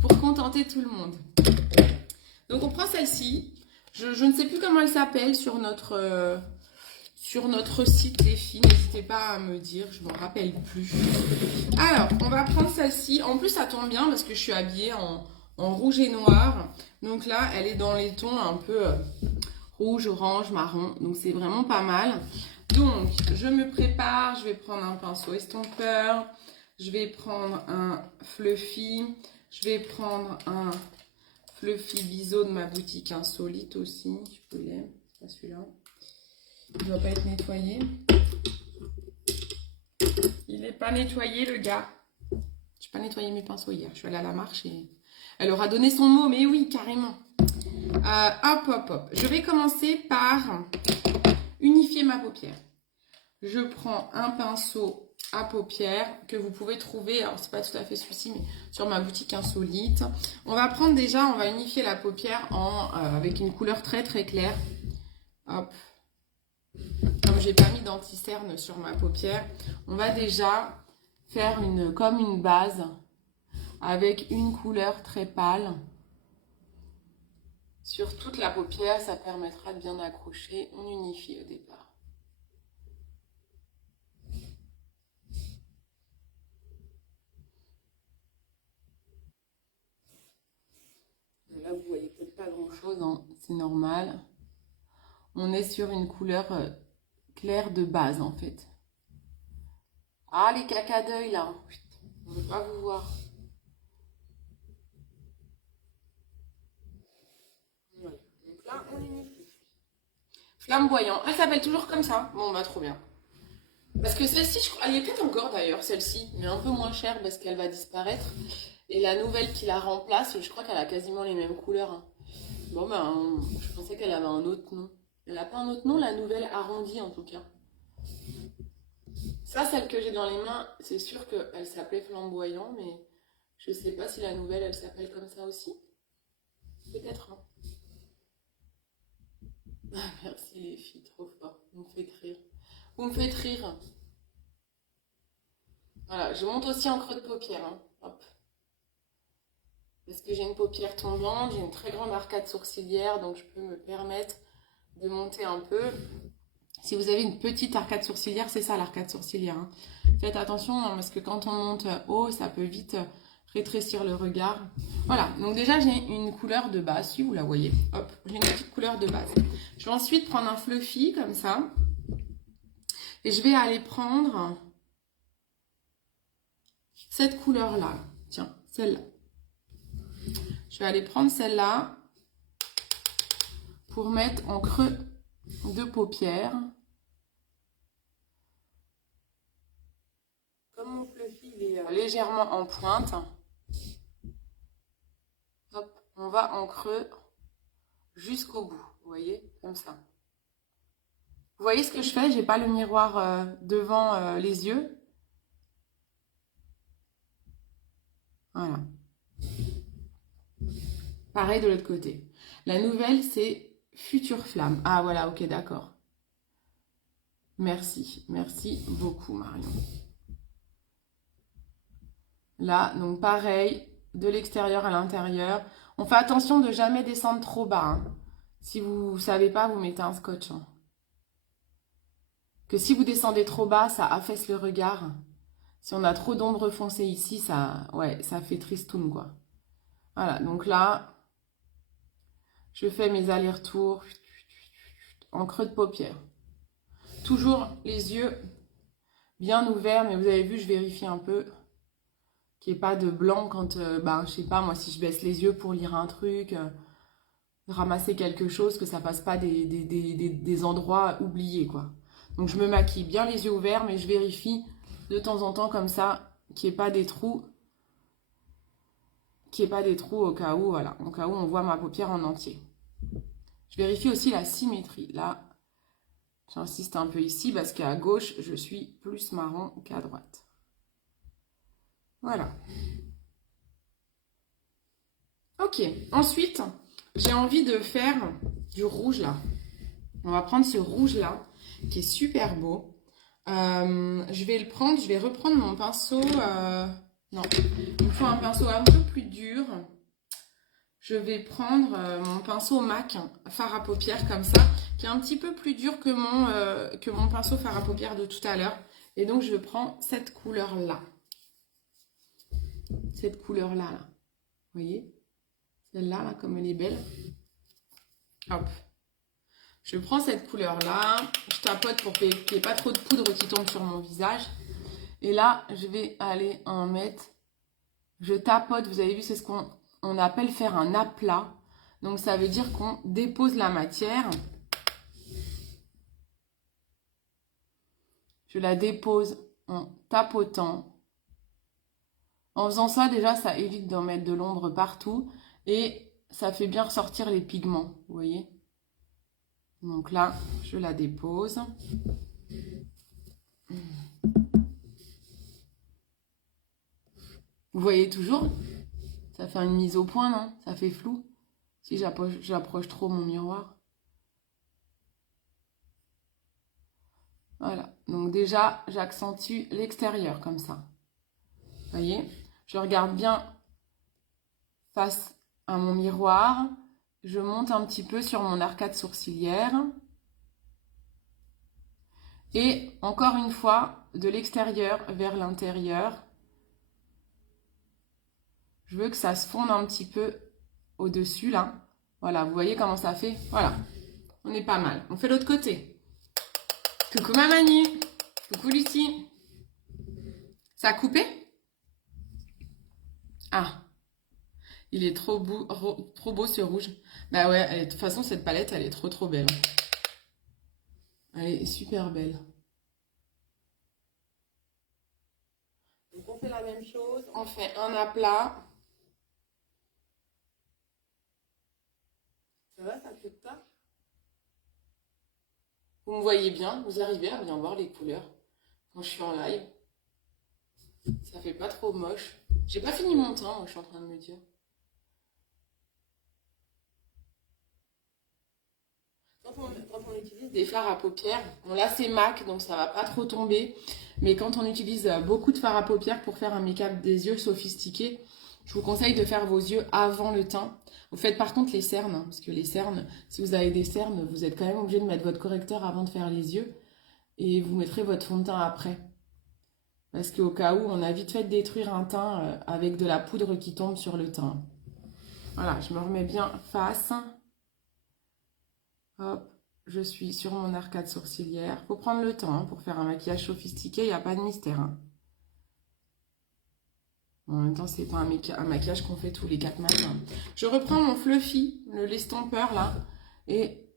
pour contenter tout le monde. Donc, on prend celle-ci. Je ne sais plus comment elle s'appelle sur notre site, les filles. N'hésitez pas à me dire, je ne m'en rappelle plus. Alors, on va prendre celle-ci. En plus, ça tombe bien parce que je suis habillée en rouge et noir. Donc là, elle est dans les tons un peu rouge, orange, marron. Donc, c'est vraiment pas mal. Donc, je me prépare. Je vais prendre un pinceau estompeur. Je vais prendre un fluffy. Je vais prendre un fluffy biseau de ma boutique insolite aussi. Je peux l'aimer. Pas celui-là. Il ne doit pas être nettoyé. Il n'est pas nettoyé, le gars. Je n'ai pas nettoyé mes pinceaux hier. Je suis allée à la marche et elle aura donné son mot. Mais oui, carrément. Hop. Je vais commencer par unifier ma paupière. Je prends un pinceau à paupières que vous pouvez trouver, alors c'est pas tout à fait celui-ci, mais sur ma boutique insolite. On va prendre déjà, on va unifier la paupière avec une couleur très très claire. Hop. Comme j'ai pas mis d'anti-cerne sur ma paupière, on va déjà faire comme une base avec une couleur très pâle sur toute la paupière. Ça permettra de bien accrocher. On unifie au départ. Là, vous voyez peut-être pas grand-chose, hein. C'est normal. On est sur une couleur claire de base, en fait. Ah, les cacas d'œil, là. On ne veut pas vous voir. Voilà. Donc là, on unifie. Flamboyant. Elle s'appelle toujours comme ça. Bon, bah, trop bien. Parce que celle-ci, je crois, elle y est peut-être encore d'ailleurs, celle-ci, mais un peu moins chère parce qu'elle va disparaître. Et la nouvelle qui la remplace, je crois qu'elle a quasiment les mêmes couleurs, hein. Bon, ben, je pensais qu'elle avait un autre nom. Elle n'a pas un autre nom, la nouvelle arrondie en tout cas. Ça, celle que j'ai dans les mains, c'est sûr qu'elle s'appelait flamboyant, mais je sais pas si la nouvelle, elle s'appelle comme ça aussi. Peut-être, hein. Ah, merci les filles, trop fort. Vous me faites rire. Vous me faites rire. Voilà, je monte aussi en creux de paupière, hein. Hop. Parce que j'ai une paupière tombante, j'ai une très grande arcade sourcilière, donc je peux me permettre de monter un peu. Si vous avez une petite arcade sourcilière, c'est ça l'arcade sourcilière, hein. Faites attention, hein, parce que quand on monte haut, ça peut vite rétrécir le regard. Voilà, donc déjà j'ai une couleur de base, si vous la voyez. Hop, j'ai une petite couleur de base. Je vais ensuite prendre un fluffy comme ça. Et je vais aller prendre cette couleur-là. Tiens, celle-là. Je vais aller prendre celle-là pour mettre en creux de paupière. Comme mon fluffy il est légèrement en pointe, hop, on va en creux jusqu'au bout. Vous voyez, comme ça. Vous voyez ce que je fais? J'ai pas le miroir devant les yeux. Voilà. Pareil de l'autre côté. La nouvelle, c'est Future Flamme. Ah voilà, ok, d'accord. Merci. Merci beaucoup, Marion. Là, donc pareil, de l'extérieur à l'intérieur. On fait attention de jamais descendre trop bas, hein. Si vous ne savez pas, vous mettez un scotch, hein. Que si vous descendez trop bas, ça affaisse le regard. Si on a trop d'ombre foncée ici, ça fait tristoun, quoi. Voilà, donc là, je fais mes allers-retours en creux de paupière. Toujours les yeux bien ouverts, mais vous avez vu, je vérifie un peu qu'il n'y ait pas de blanc quand, je sais pas, moi, si je baisse les yeux pour lire un truc, ramasser quelque chose, que ça passe pas des endroits oubliés, quoi. Donc, je me maquille bien les yeux ouverts, mais je vérifie de temps en temps comme ça, qu'il n'y ait pas des trous. Au cas où, voilà, au cas où on voit ma paupière en entier. Je vérifie aussi la symétrie. Là, j'insiste un peu ici parce qu'à gauche, je suis plus marron qu'à droite. Voilà. Ok, ensuite, j'ai envie de faire du rouge là. On va prendre ce rouge là, qui est super beau. Je vais reprendre mon pinceau. Non, il me faut un pinceau un peu plus dur. Je vais prendre mon pinceau MAC, fard à paupières comme ça, qui est un petit peu plus dur que mon pinceau fard à paupières de tout à l'heure. Et donc, je prends cette couleur-là. Cette couleur-là, là. Vous voyez? Celle-là, là, comme elle est belle. Hop. Je prends cette couleur-là. Je tapote pour qu'il n'y ait pas trop de poudre qui tombe sur mon visage. Et là, je vais aller en mettre... Je tapote, vous avez vu, c'est ce qu'on appelle faire un aplat. Donc, ça veut dire qu'on dépose la matière. Je la dépose en tapotant. En faisant ça, déjà, ça évite d'en mettre de l'ombre partout. Et ça fait bien ressortir les pigments, vous voyez. Donc là, je la dépose. Vous voyez toujours? Ça fait une mise au point, non? Ça fait flou. Si j'approche trop mon miroir. Voilà. Donc déjà, j'accentue l'extérieur comme ça. Vous voyez? Je regarde bien face à mon miroir. Je monte un petit peu sur mon arcade sourcilière. Et encore une fois, de l'extérieur vers l'intérieur. Je veux que ça se fonde un petit peu au-dessus, là. Voilà, vous voyez comment ça fait? Voilà, on est pas mal. On fait l'autre côté. Coucou ma Manu. Coucou Lucie. Ça a coupé? Ah, il est trop beau ce rouge. Bah ouais, de toute façon, cette palette, elle est trop belle. Elle est super belle. Donc on fait la même chose. On fait un aplat. Ça va, ça fait pas? Vous me voyez bien? Vous arrivez à bien voir les couleurs quand je suis en live? Ça fait pas trop moche. J'ai pas fini mon temps, moi, je suis en train de me dire. Quand on utilise des fards à paupières, bon là c'est MAC donc ça va pas trop tomber, mais quand on utilise beaucoup de fards à paupières pour faire un make-up des yeux sophistiqué, je vous conseille de faire vos yeux avant le teint. Vous faites par contre les cernes, hein, parce que les cernes, si vous avez des cernes, vous êtes quand même obligé de mettre votre correcteur avant de faire les yeux, et vous mettrez votre fond de teint après. Parce qu'au cas où, on a vite fait de détruire un teint avec de la poudre qui tombe sur le teint. Voilà, je me remets bien face. Hop, je suis sur mon arcade sourcilière. Faut prendre le temps hein, pour faire un maquillage sophistiqué, il n'y a pas de mystère. Hein. En même temps, c'est pas un maquillage qu'on fait tous les 4 matins. Je reprends mon Fluffy, le l'estompeur là, et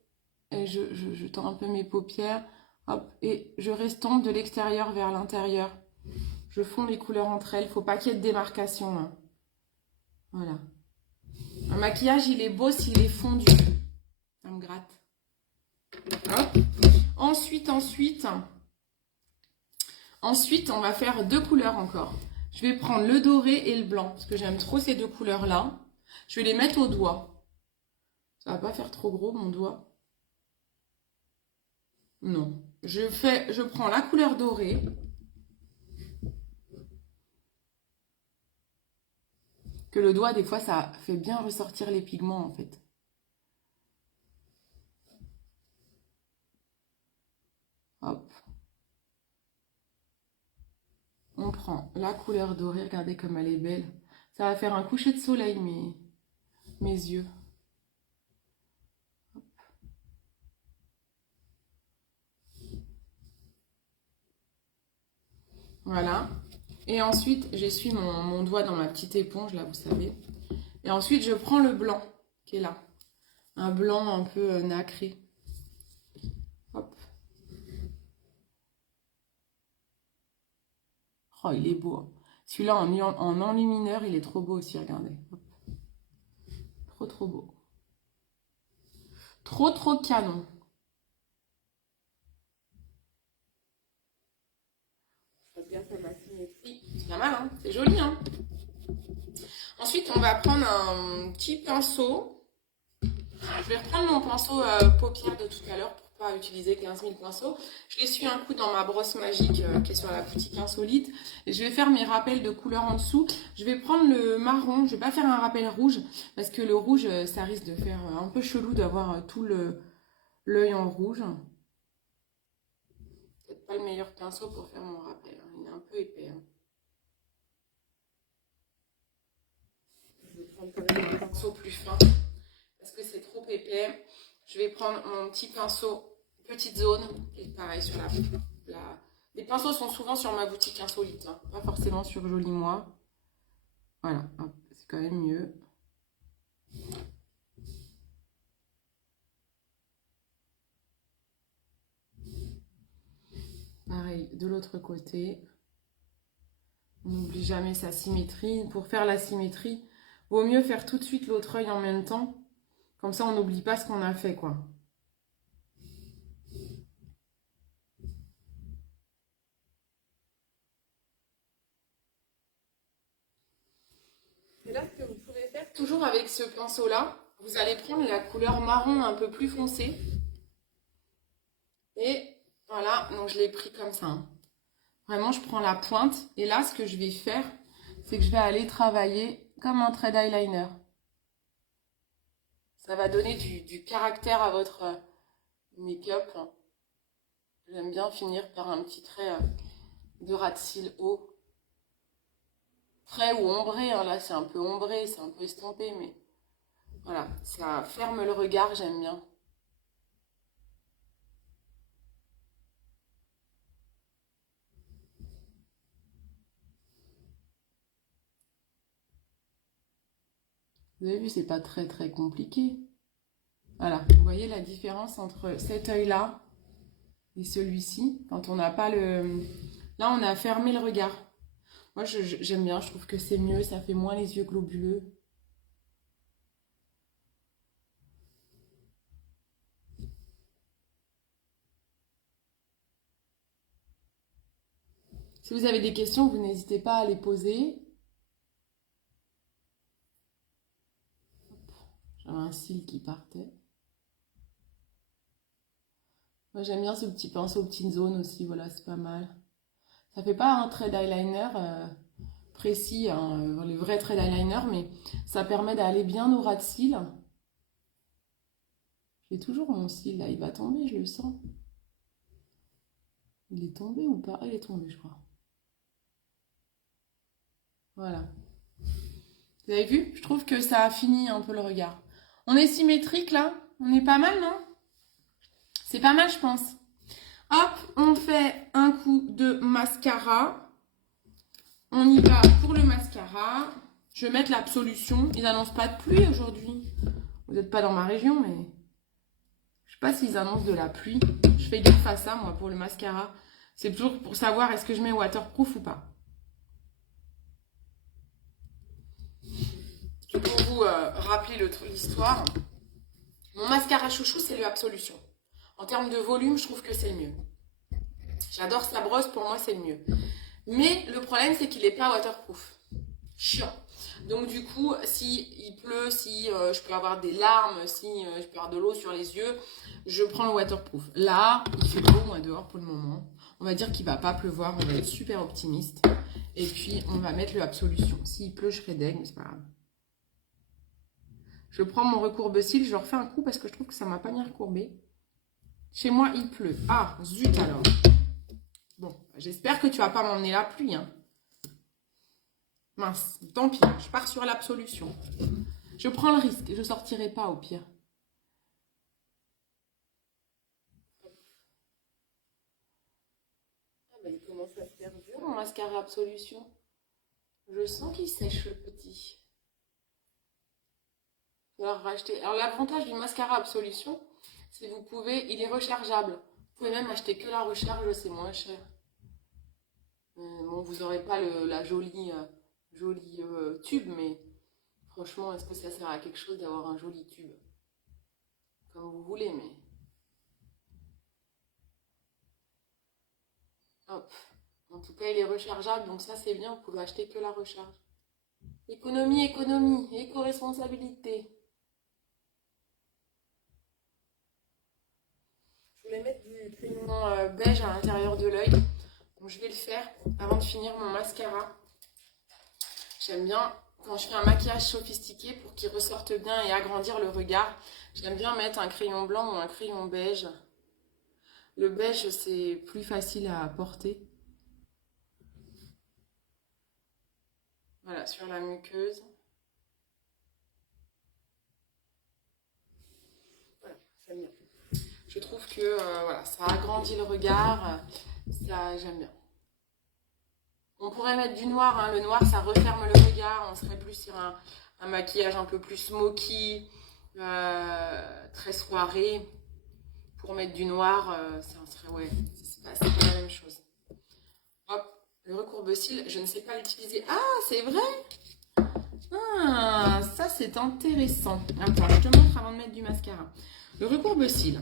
je tends un peu mes paupières. Hop, et je restompe de l'extérieur vers l'intérieur. Je fonds les couleurs entre elles, faut pas qu'il y ait de démarcation. Hein. Voilà. Un maquillage, il est beau s'il est fondu. Ça me gratte. Hop. Ensuite, on va faire 2 couleurs encore. Je vais prendre le doré et le blanc, parce que j'aime trop ces 2 couleurs-là. Je vais les mettre au doigt. Ça va pas faire trop gros, mon doigt. Non. Je prends la couleur dorée. Que le doigt, des fois, ça fait bien ressortir les pigments, en fait. Hop. On prend la couleur dorée. Regardez comme elle est belle. Ça va faire un coucher de soleil, mes yeux. Hop. Voilà. Et ensuite, j'essuie mon doigt dans ma petite éponge, là, vous savez. Et ensuite, je prends le blanc qui est là. Un blanc un peu nacré. Hop. Oh, il est beau, hein. Celui-là, en enlumineur, il est trop beau aussi, regardez. Hop. Trop, trop beau. Trop, trop canon. Je fasse gaffe à ma symétrie. C'est pas mal, hein. C'est joli, hein. Ensuite, on va prendre un petit pinceau. Je vais reprendre mon pinceau paupière de tout à l'heure pour pas utiliser 15 000 pinceaux. Je l'essuie un coup dans ma brosse magique qui est sur la boutique Insolite. Et je vais faire mes rappels de couleur en dessous. Je vais prendre le marron. Je vais pas faire un rappel rouge parce que le rouge, ça risque de faire un peu chelou d'avoir tout l'œil en rouge. Peut-être pas le meilleur pinceau pour faire mon rappel, hein. Il est un peu épais, hein. Je vais prendre quand même un pinceau plus fin parce que c'est trop épais. Je vais prendre mon petit pinceau petite zone qui est pareil sur la... Les pinceaux sont souvent sur ma boutique Insolite, hein, pas forcément sur Joli Moi. Voilà, c'est quand même mieux. Pareil, de l'autre côté. On n'oublie jamais sa symétrie. Pour faire la symétrie, vaut mieux faire tout de suite l'autre œil en même temps. Comme ça, on n'oublie pas ce qu'on a fait, quoi. Et là, ce que vous pouvez faire, toujours avec ce pinceau-là, vous allez prendre la couleur marron un peu plus foncée. Et voilà, donc je l'ai pris comme ça, hein. Vraiment, je prends la pointe. Et là, ce que je vais faire, c'est que je vais aller travailler comme un trait d'eyeliner. Ça va donner du caractère à votre make-up. J'aime bien finir par un petit trait de ras de cils haut. Frais ou ombré, hein. Là c'est un peu ombré, c'est un peu estompé, mais voilà, ça ferme le regard, j'aime bien. Vous avez vu, c'est pas très très compliqué. Voilà, vous voyez la différence entre cet œil-là et celui-ci, quand on n'a pas le... Là, on a fermé le regard. Moi, j'aime bien, je trouve que c'est mieux, ça fait moins les yeux globuleux. Si vous avez des questions, vous n'hésitez pas à les poser. J'avais un cil qui partait. Moi, j'aime bien ce petit pinceau petite zone aussi, voilà, c'est pas mal. Ça fait pas un trait d'eyeliner précis, hein, les vrais traits d'eyeliner, mais ça permet d'aller bien au ras de cils. J'ai toujours mon cil, là, il va tomber, je le sens. Il est tombé ou pas? Il est tombé, je crois. Voilà. Vous avez vu? Je trouve que ça a fini un peu le regard. On est symétrique, là? On est pas mal, non? C'est pas mal, je pense. Hop, on fait un coup de mascara. On y va pour le mascara. Je vais mettre l'absolution. Ils n'annoncent pas de pluie aujourd'hui. Vous n'êtes pas dans ma région, mais... Je sais pas s'ils annoncent de la pluie. Je fais gaffe à ça, moi, pour le mascara. C'est toujours pour savoir est-ce que je mets waterproof ou pas. Pour vous rappeler l'histoire, mon mascara chouchou, c'est le Absolution. En termes de volume, je trouve que c'est le mieux. J'adore sa brosse, pour moi, c'est le mieux. Mais le problème, c'est qu'il n'est pas waterproof. Chiant. Donc du coup, si il pleut, si je peux avoir des larmes, si je peux avoir de l'eau sur les yeux, je prends le waterproof. Là, il fait beau, moi, dehors pour le moment. On va dire qu'il va pas pleuvoir, on va être super optimiste. Et puis, on va mettre le Absolution. S'il pleut, je serai deg, mais c'est pas grave. Je prends mon recourbe-cils, je refais un coup parce que je trouve que ça m'a pas bien recourbé. Chez moi, il pleut. Ah, zut alors. Bon, j'espère que tu vas pas m'emmener la pluie, hein. Mince, tant pis, je pars sur l'absolution. Je prends le risque, je sortirai pas au pire. Ah bah, il commence à se faire dur. fait mon mascara Absolution? Je sens qu'il sèche le petit. Il va falloir racheter. Alors l'avantage du mascara Absolution, c'est que il est rechargeable. Vous pouvez même acheter que la recharge, c'est moins cher. Bon, vous n'aurez pas la jolie tube, mais franchement, est-ce que ça sert à quelque chose d'avoir un joli tube? Comme vous voulez, mais... Hop. En tout cas, il est rechargeable, donc ça c'est bien, vous pouvez acheter que la recharge. Économie, économie, éco-responsabilité. Je voulais mettre du crayon beige à l'intérieur de l'œil. Donc je vais le faire avant de finir mon mascara. J'aime bien, quand je fais un maquillage sophistiqué pour qu'il ressorte bien et agrandir le regard, j'aime bien mettre un crayon blanc ou un crayon beige. Le beige, c'est plus facile à porter. Voilà, sur la muqueuse. Voilà, j'aime bien. Je trouve que voilà, ça agrandit le regard. Ça, j'aime bien. On pourrait mettre du noir, hein. Le noir, ça referme le regard. On serait plus sur un maquillage un peu plus smoky, très soirée. Pour mettre du noir, ça serait, ouais, c'est pas la même chose. Hop, le recourbe-cils, je ne sais pas l'utiliser. Ah, c'est vrai? Ah, ça c'est intéressant. Attends, je te montre avant de mettre du mascara. Le recourbe-cils.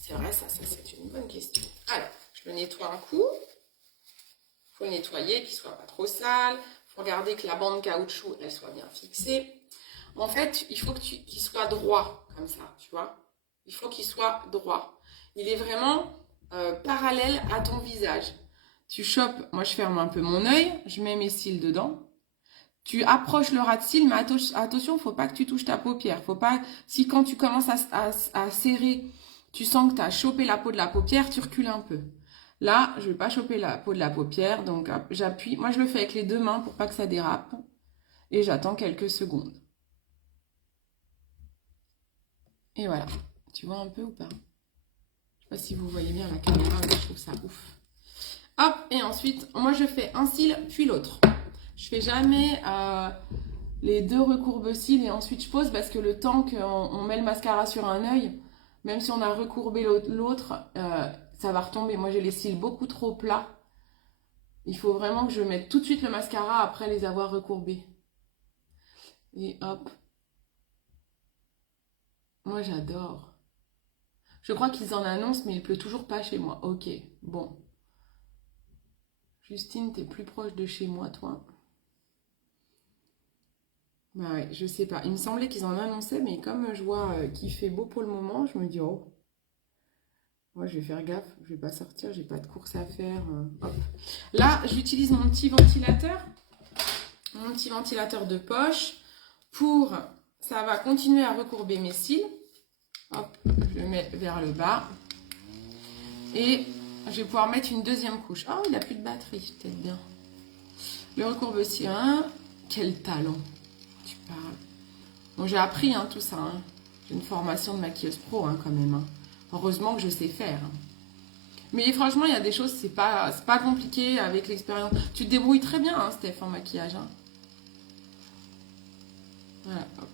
C'est vrai, ça c'est une bonne question. Alors, je le nettoie un coup. Il faut le nettoyer, qu'il ne soit pas trop sale. Il faut regarder que la bande caoutchouc, elle soit bien fixée. En fait, il faut qu'il soit droit, comme ça, tu vois. Il faut qu'il soit droit. Il est vraiment parallèle à ton visage. Tu chopes, moi je ferme un peu mon œil, je mets mes cils dedans. Tu approches le ras de cils, mais attention, il ne faut pas que tu touches ta paupière. Faut pas, si quand tu commences à serrer, tu sens que tu as chopé la peau de la paupière, tu recules un peu. Là, je ne vais pas choper la peau de la paupière, donc j'appuie. Moi, je le fais avec les deux mains pour pas que ça dérape. Et j'attends quelques secondes. Et voilà. Tu vois un peu ou pas? Je sais pas si vous voyez bien la caméra, mais je trouve ça ouf. Hop, et ensuite, moi je fais un cil, puis l'autre. Je fais jamais les deux recourbe-cils et ensuite je pose parce que le temps qu'on met le mascara sur un œil, même si on a recourbé l'autre, ça va retomber. Moi j'ai les cils beaucoup trop plats. Il faut vraiment que je mette tout de suite le mascara après les avoir recourbés. Et hop. Moi j'adore. Je crois qu'ils en annoncent, mais il pleut toujours pas chez moi. Ok, bon. Justine, t'es plus proche de chez moi, toi? Bah ouais, je sais pas. Il me semblait qu'ils en annonçaient, mais comme je vois qu'il fait beau pour le moment, je me dis, oh, moi je vais faire gaffe, je vais pas sortir, j'ai pas de course à faire. Hop. Là, j'utilise mon petit ventilateur de poche pour, ça va continuer à recourber mes cils. Hop, je le mets vers le bas. Et je vais pouvoir mettre une deuxième couche. Oh, il n'a plus de batterie, peut-être bien. Le recourbe-cils, hein. Quel talent, tu parles. Bon, j'ai appris tout ça. Hein. J'ai une formation de maquilleuse pro quand même. Hein. Heureusement que je sais faire. Hein. Mais franchement, il y a des choses, c'est pas compliqué avec l'expérience. Tu te débrouilles très bien, Steph, en maquillage. Hein. Voilà, hop.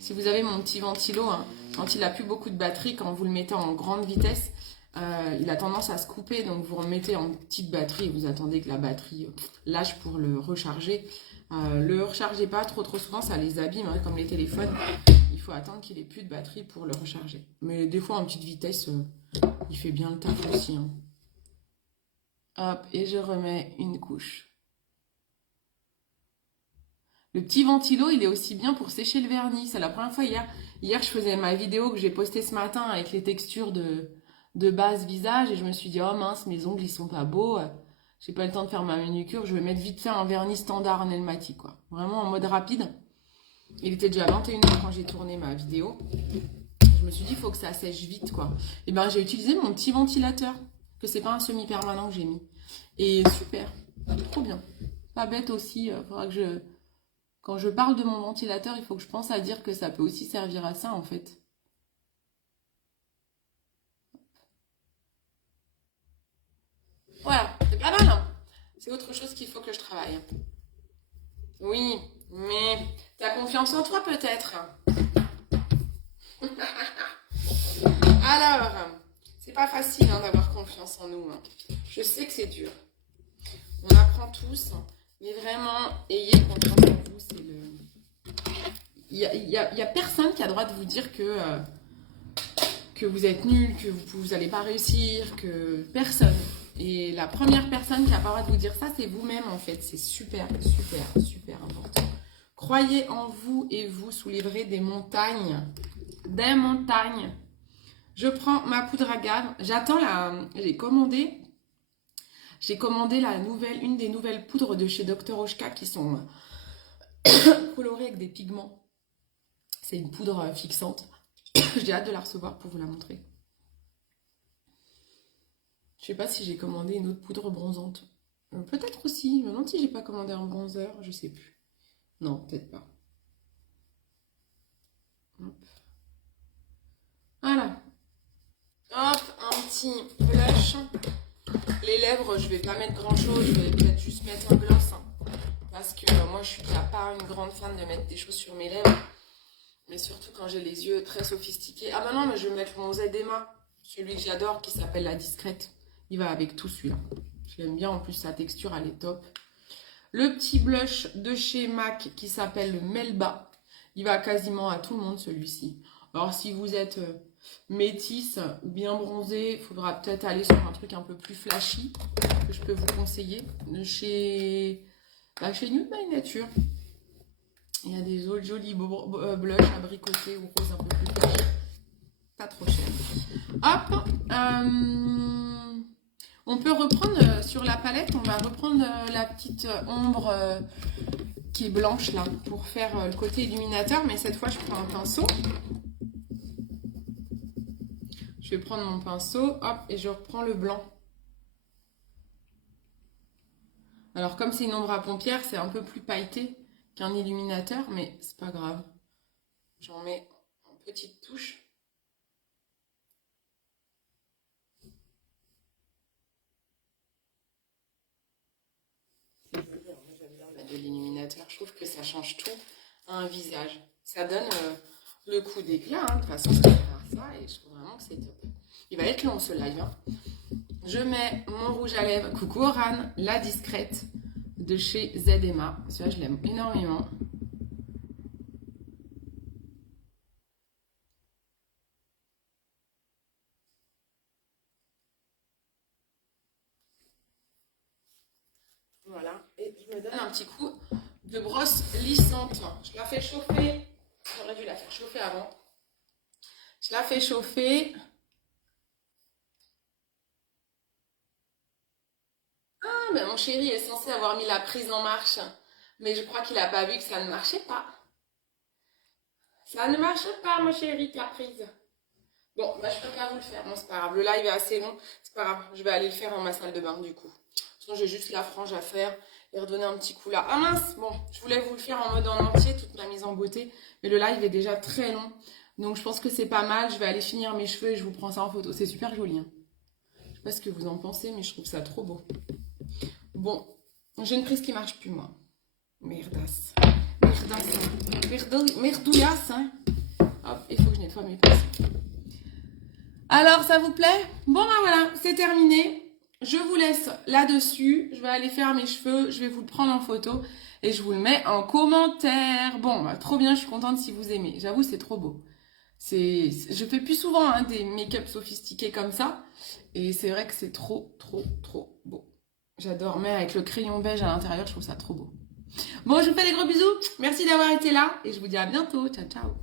Si vous avez mon petit ventilo, quand il a plus beaucoup de batterie, quand vous le mettez en grande vitesse, il a tendance à se couper. Donc vous remettez en petite batterie et vous attendez que la batterie lâche pour le recharger. Le rechargez pas trop souvent, ça les abîme, comme les téléphones. Il faut attendre qu'il ait plus de batterie pour le recharger. Mais des fois en petite vitesse, il fait bien le taf aussi. Hein. Hop, et je remets une couche. Le petit ventilo, il est aussi bien pour sécher le vernis. C'est la première fois hier. Hier, je faisais ma vidéo que j'ai postée ce matin avec les textures de base visage. Et je me suis dit, oh mince, mes ongles, ils sont pas beaux. J'ai pas le temps de faire ma manucure. Je vais mettre vite fait un vernis standard Nelmati, quoi. Vraiment en mode rapide. Il était déjà 21h quand j'ai tourné ma vidéo. Je me suis dit, il faut que ça sèche vite, quoi. Et ben, j'ai utilisé mon petit ventilateur. Que c'est pas un semi-permanent que j'ai mis. Et super. Trop bien. Pas bête aussi. Faudra que quand je parle de mon ventilateur, il faut que je pense à dire que ça peut aussi servir à ça, en fait. autre chose qu'il faut que je travaille. Oui, mais t'as confiance en toi peut-être. Alors, c'est pas facile hein, d'avoir confiance en nous. Hein. Je sais que c'est dur. On apprend tous, mais vraiment, ayez confiance en vous. C'est le... Il y a personne qui a le droit de vous dire que vous êtes nul, que vous n'allez pas réussir, que personne. Et la première personne qui a pas le droit de vous dire ça, c'est vous-même en fait. C'est super, super, super important. Croyez en vous et vous soulèverez des montagnes. Des montagnes. Je prends ma poudre à gamme. J'attends la... J'ai commandé une des nouvelles poudres de chez Dr. Oshka qui sont colorées avec des pigments. C'est une poudre fixante. J'ai hâte de la recevoir pour vous la montrer. Je sais pas si j'ai commandé une autre poudre bronzante. Peut-être aussi. Je me demande si j'ai pas commandé un bronzer. Je sais plus. Non, peut-être pas. Hop. Voilà. Hop, un petit blush. Les lèvres, je vais pas mettre grand chose. Je vais peut-être juste mettre un gloss. Hein, parce que moi, je suis pas une grande fan de mettre des choses sur mes lèvres. Mais surtout quand j'ai les yeux très sophistiqués. Ah bah non, mais je vais mettre mon Zema. Celui que j'adore qui s'appelle La Discrète. Il va avec tout celui-là. Je l'aime bien. En plus, sa texture, elle est top. Le petit blush de chez MAC qui s'appelle le Melba. Il va quasiment à tout le monde, celui-ci. Alors, si vous êtes métisse ou bien bronzé, il faudra peut-être aller sur un truc un peu plus flashy que je peux vous conseiller. Chez Nude by Nature. Il y a des autres jolis blushs abricotés ou roses un peu plus flashy. Pas trop cher. Hop, on peut reprendre sur la palette, on va reprendre la petite ombre qui est blanche là pour faire le côté illuminateur, mais cette fois je prends un pinceau. Je vais prendre mon pinceau, hop, et je reprends le blanc. Alors comme c'est une ombre à paupières, c'est un peu plus pailleté qu'un illuminateur, mais c'est pas grave. J'en mets en petite touche. De l'illuminateur, je trouve que ça change tout à un visage. Ça donne le coup d'éclat, hein. De toute façon, c'est ça et je trouve vraiment que c'est top. Il va être long ce live. Hein. Je mets mon rouge à lèvres, coucou Oran, La Discrète de chez Zema. Celui-là, je l'aime énormément. Voilà, et je me donne un petit coup de brosse lissante. Je la fais chauffer. J'aurais dû la faire chauffer avant. Je la fais chauffer. Ah, ben mon chéri est censé avoir mis la prise en marche. Mais je crois qu'il n'a pas vu que ça ne marchait pas. Ça ne marche pas, mon chéri, ta prise. Bon, bah, je peux pas vous le faire. Bon, c'est pas grave. Le live est assez long. C'est pas grave. Je vais aller le faire dans ma salle de bain, du coup. Sinon, j'ai juste la frange à faire et redonner un petit coup là. Ah mince! Bon, je voulais vous le faire en mode en entier, toute ma mise en beauté. Mais le live est déjà très long. Donc, je pense que c'est pas mal. Je vais aller finir mes cheveux et je vous prends ça en photo. C'est super joli. Hein. Je sais pas ce que vous en pensez, mais je trouve ça trop beau. Bon, j'ai une prise qui marche plus, moi. Merdasse. Merdouillasse, hein. Hop, il faut que je nettoie mes prises. Alors, ça vous plaît? Bon, ben voilà, c'est terminé. Je vous laisse là-dessus. Je vais aller faire mes cheveux. Je vais vous le prendre en photo. Et je vous le mets en commentaire. Bon, bah, trop bien, je suis contente si vous aimez. J'avoue, c'est trop beau. Je fais plus souvent hein, des make-up sophistiqués comme ça. Et c'est vrai que c'est trop, trop, trop beau. J'adore. Mais avec le crayon beige à l'intérieur, je trouve ça trop beau. Bon, je vous fais des gros bisous. Merci d'avoir été là. Et je vous dis à bientôt. Ciao, ciao.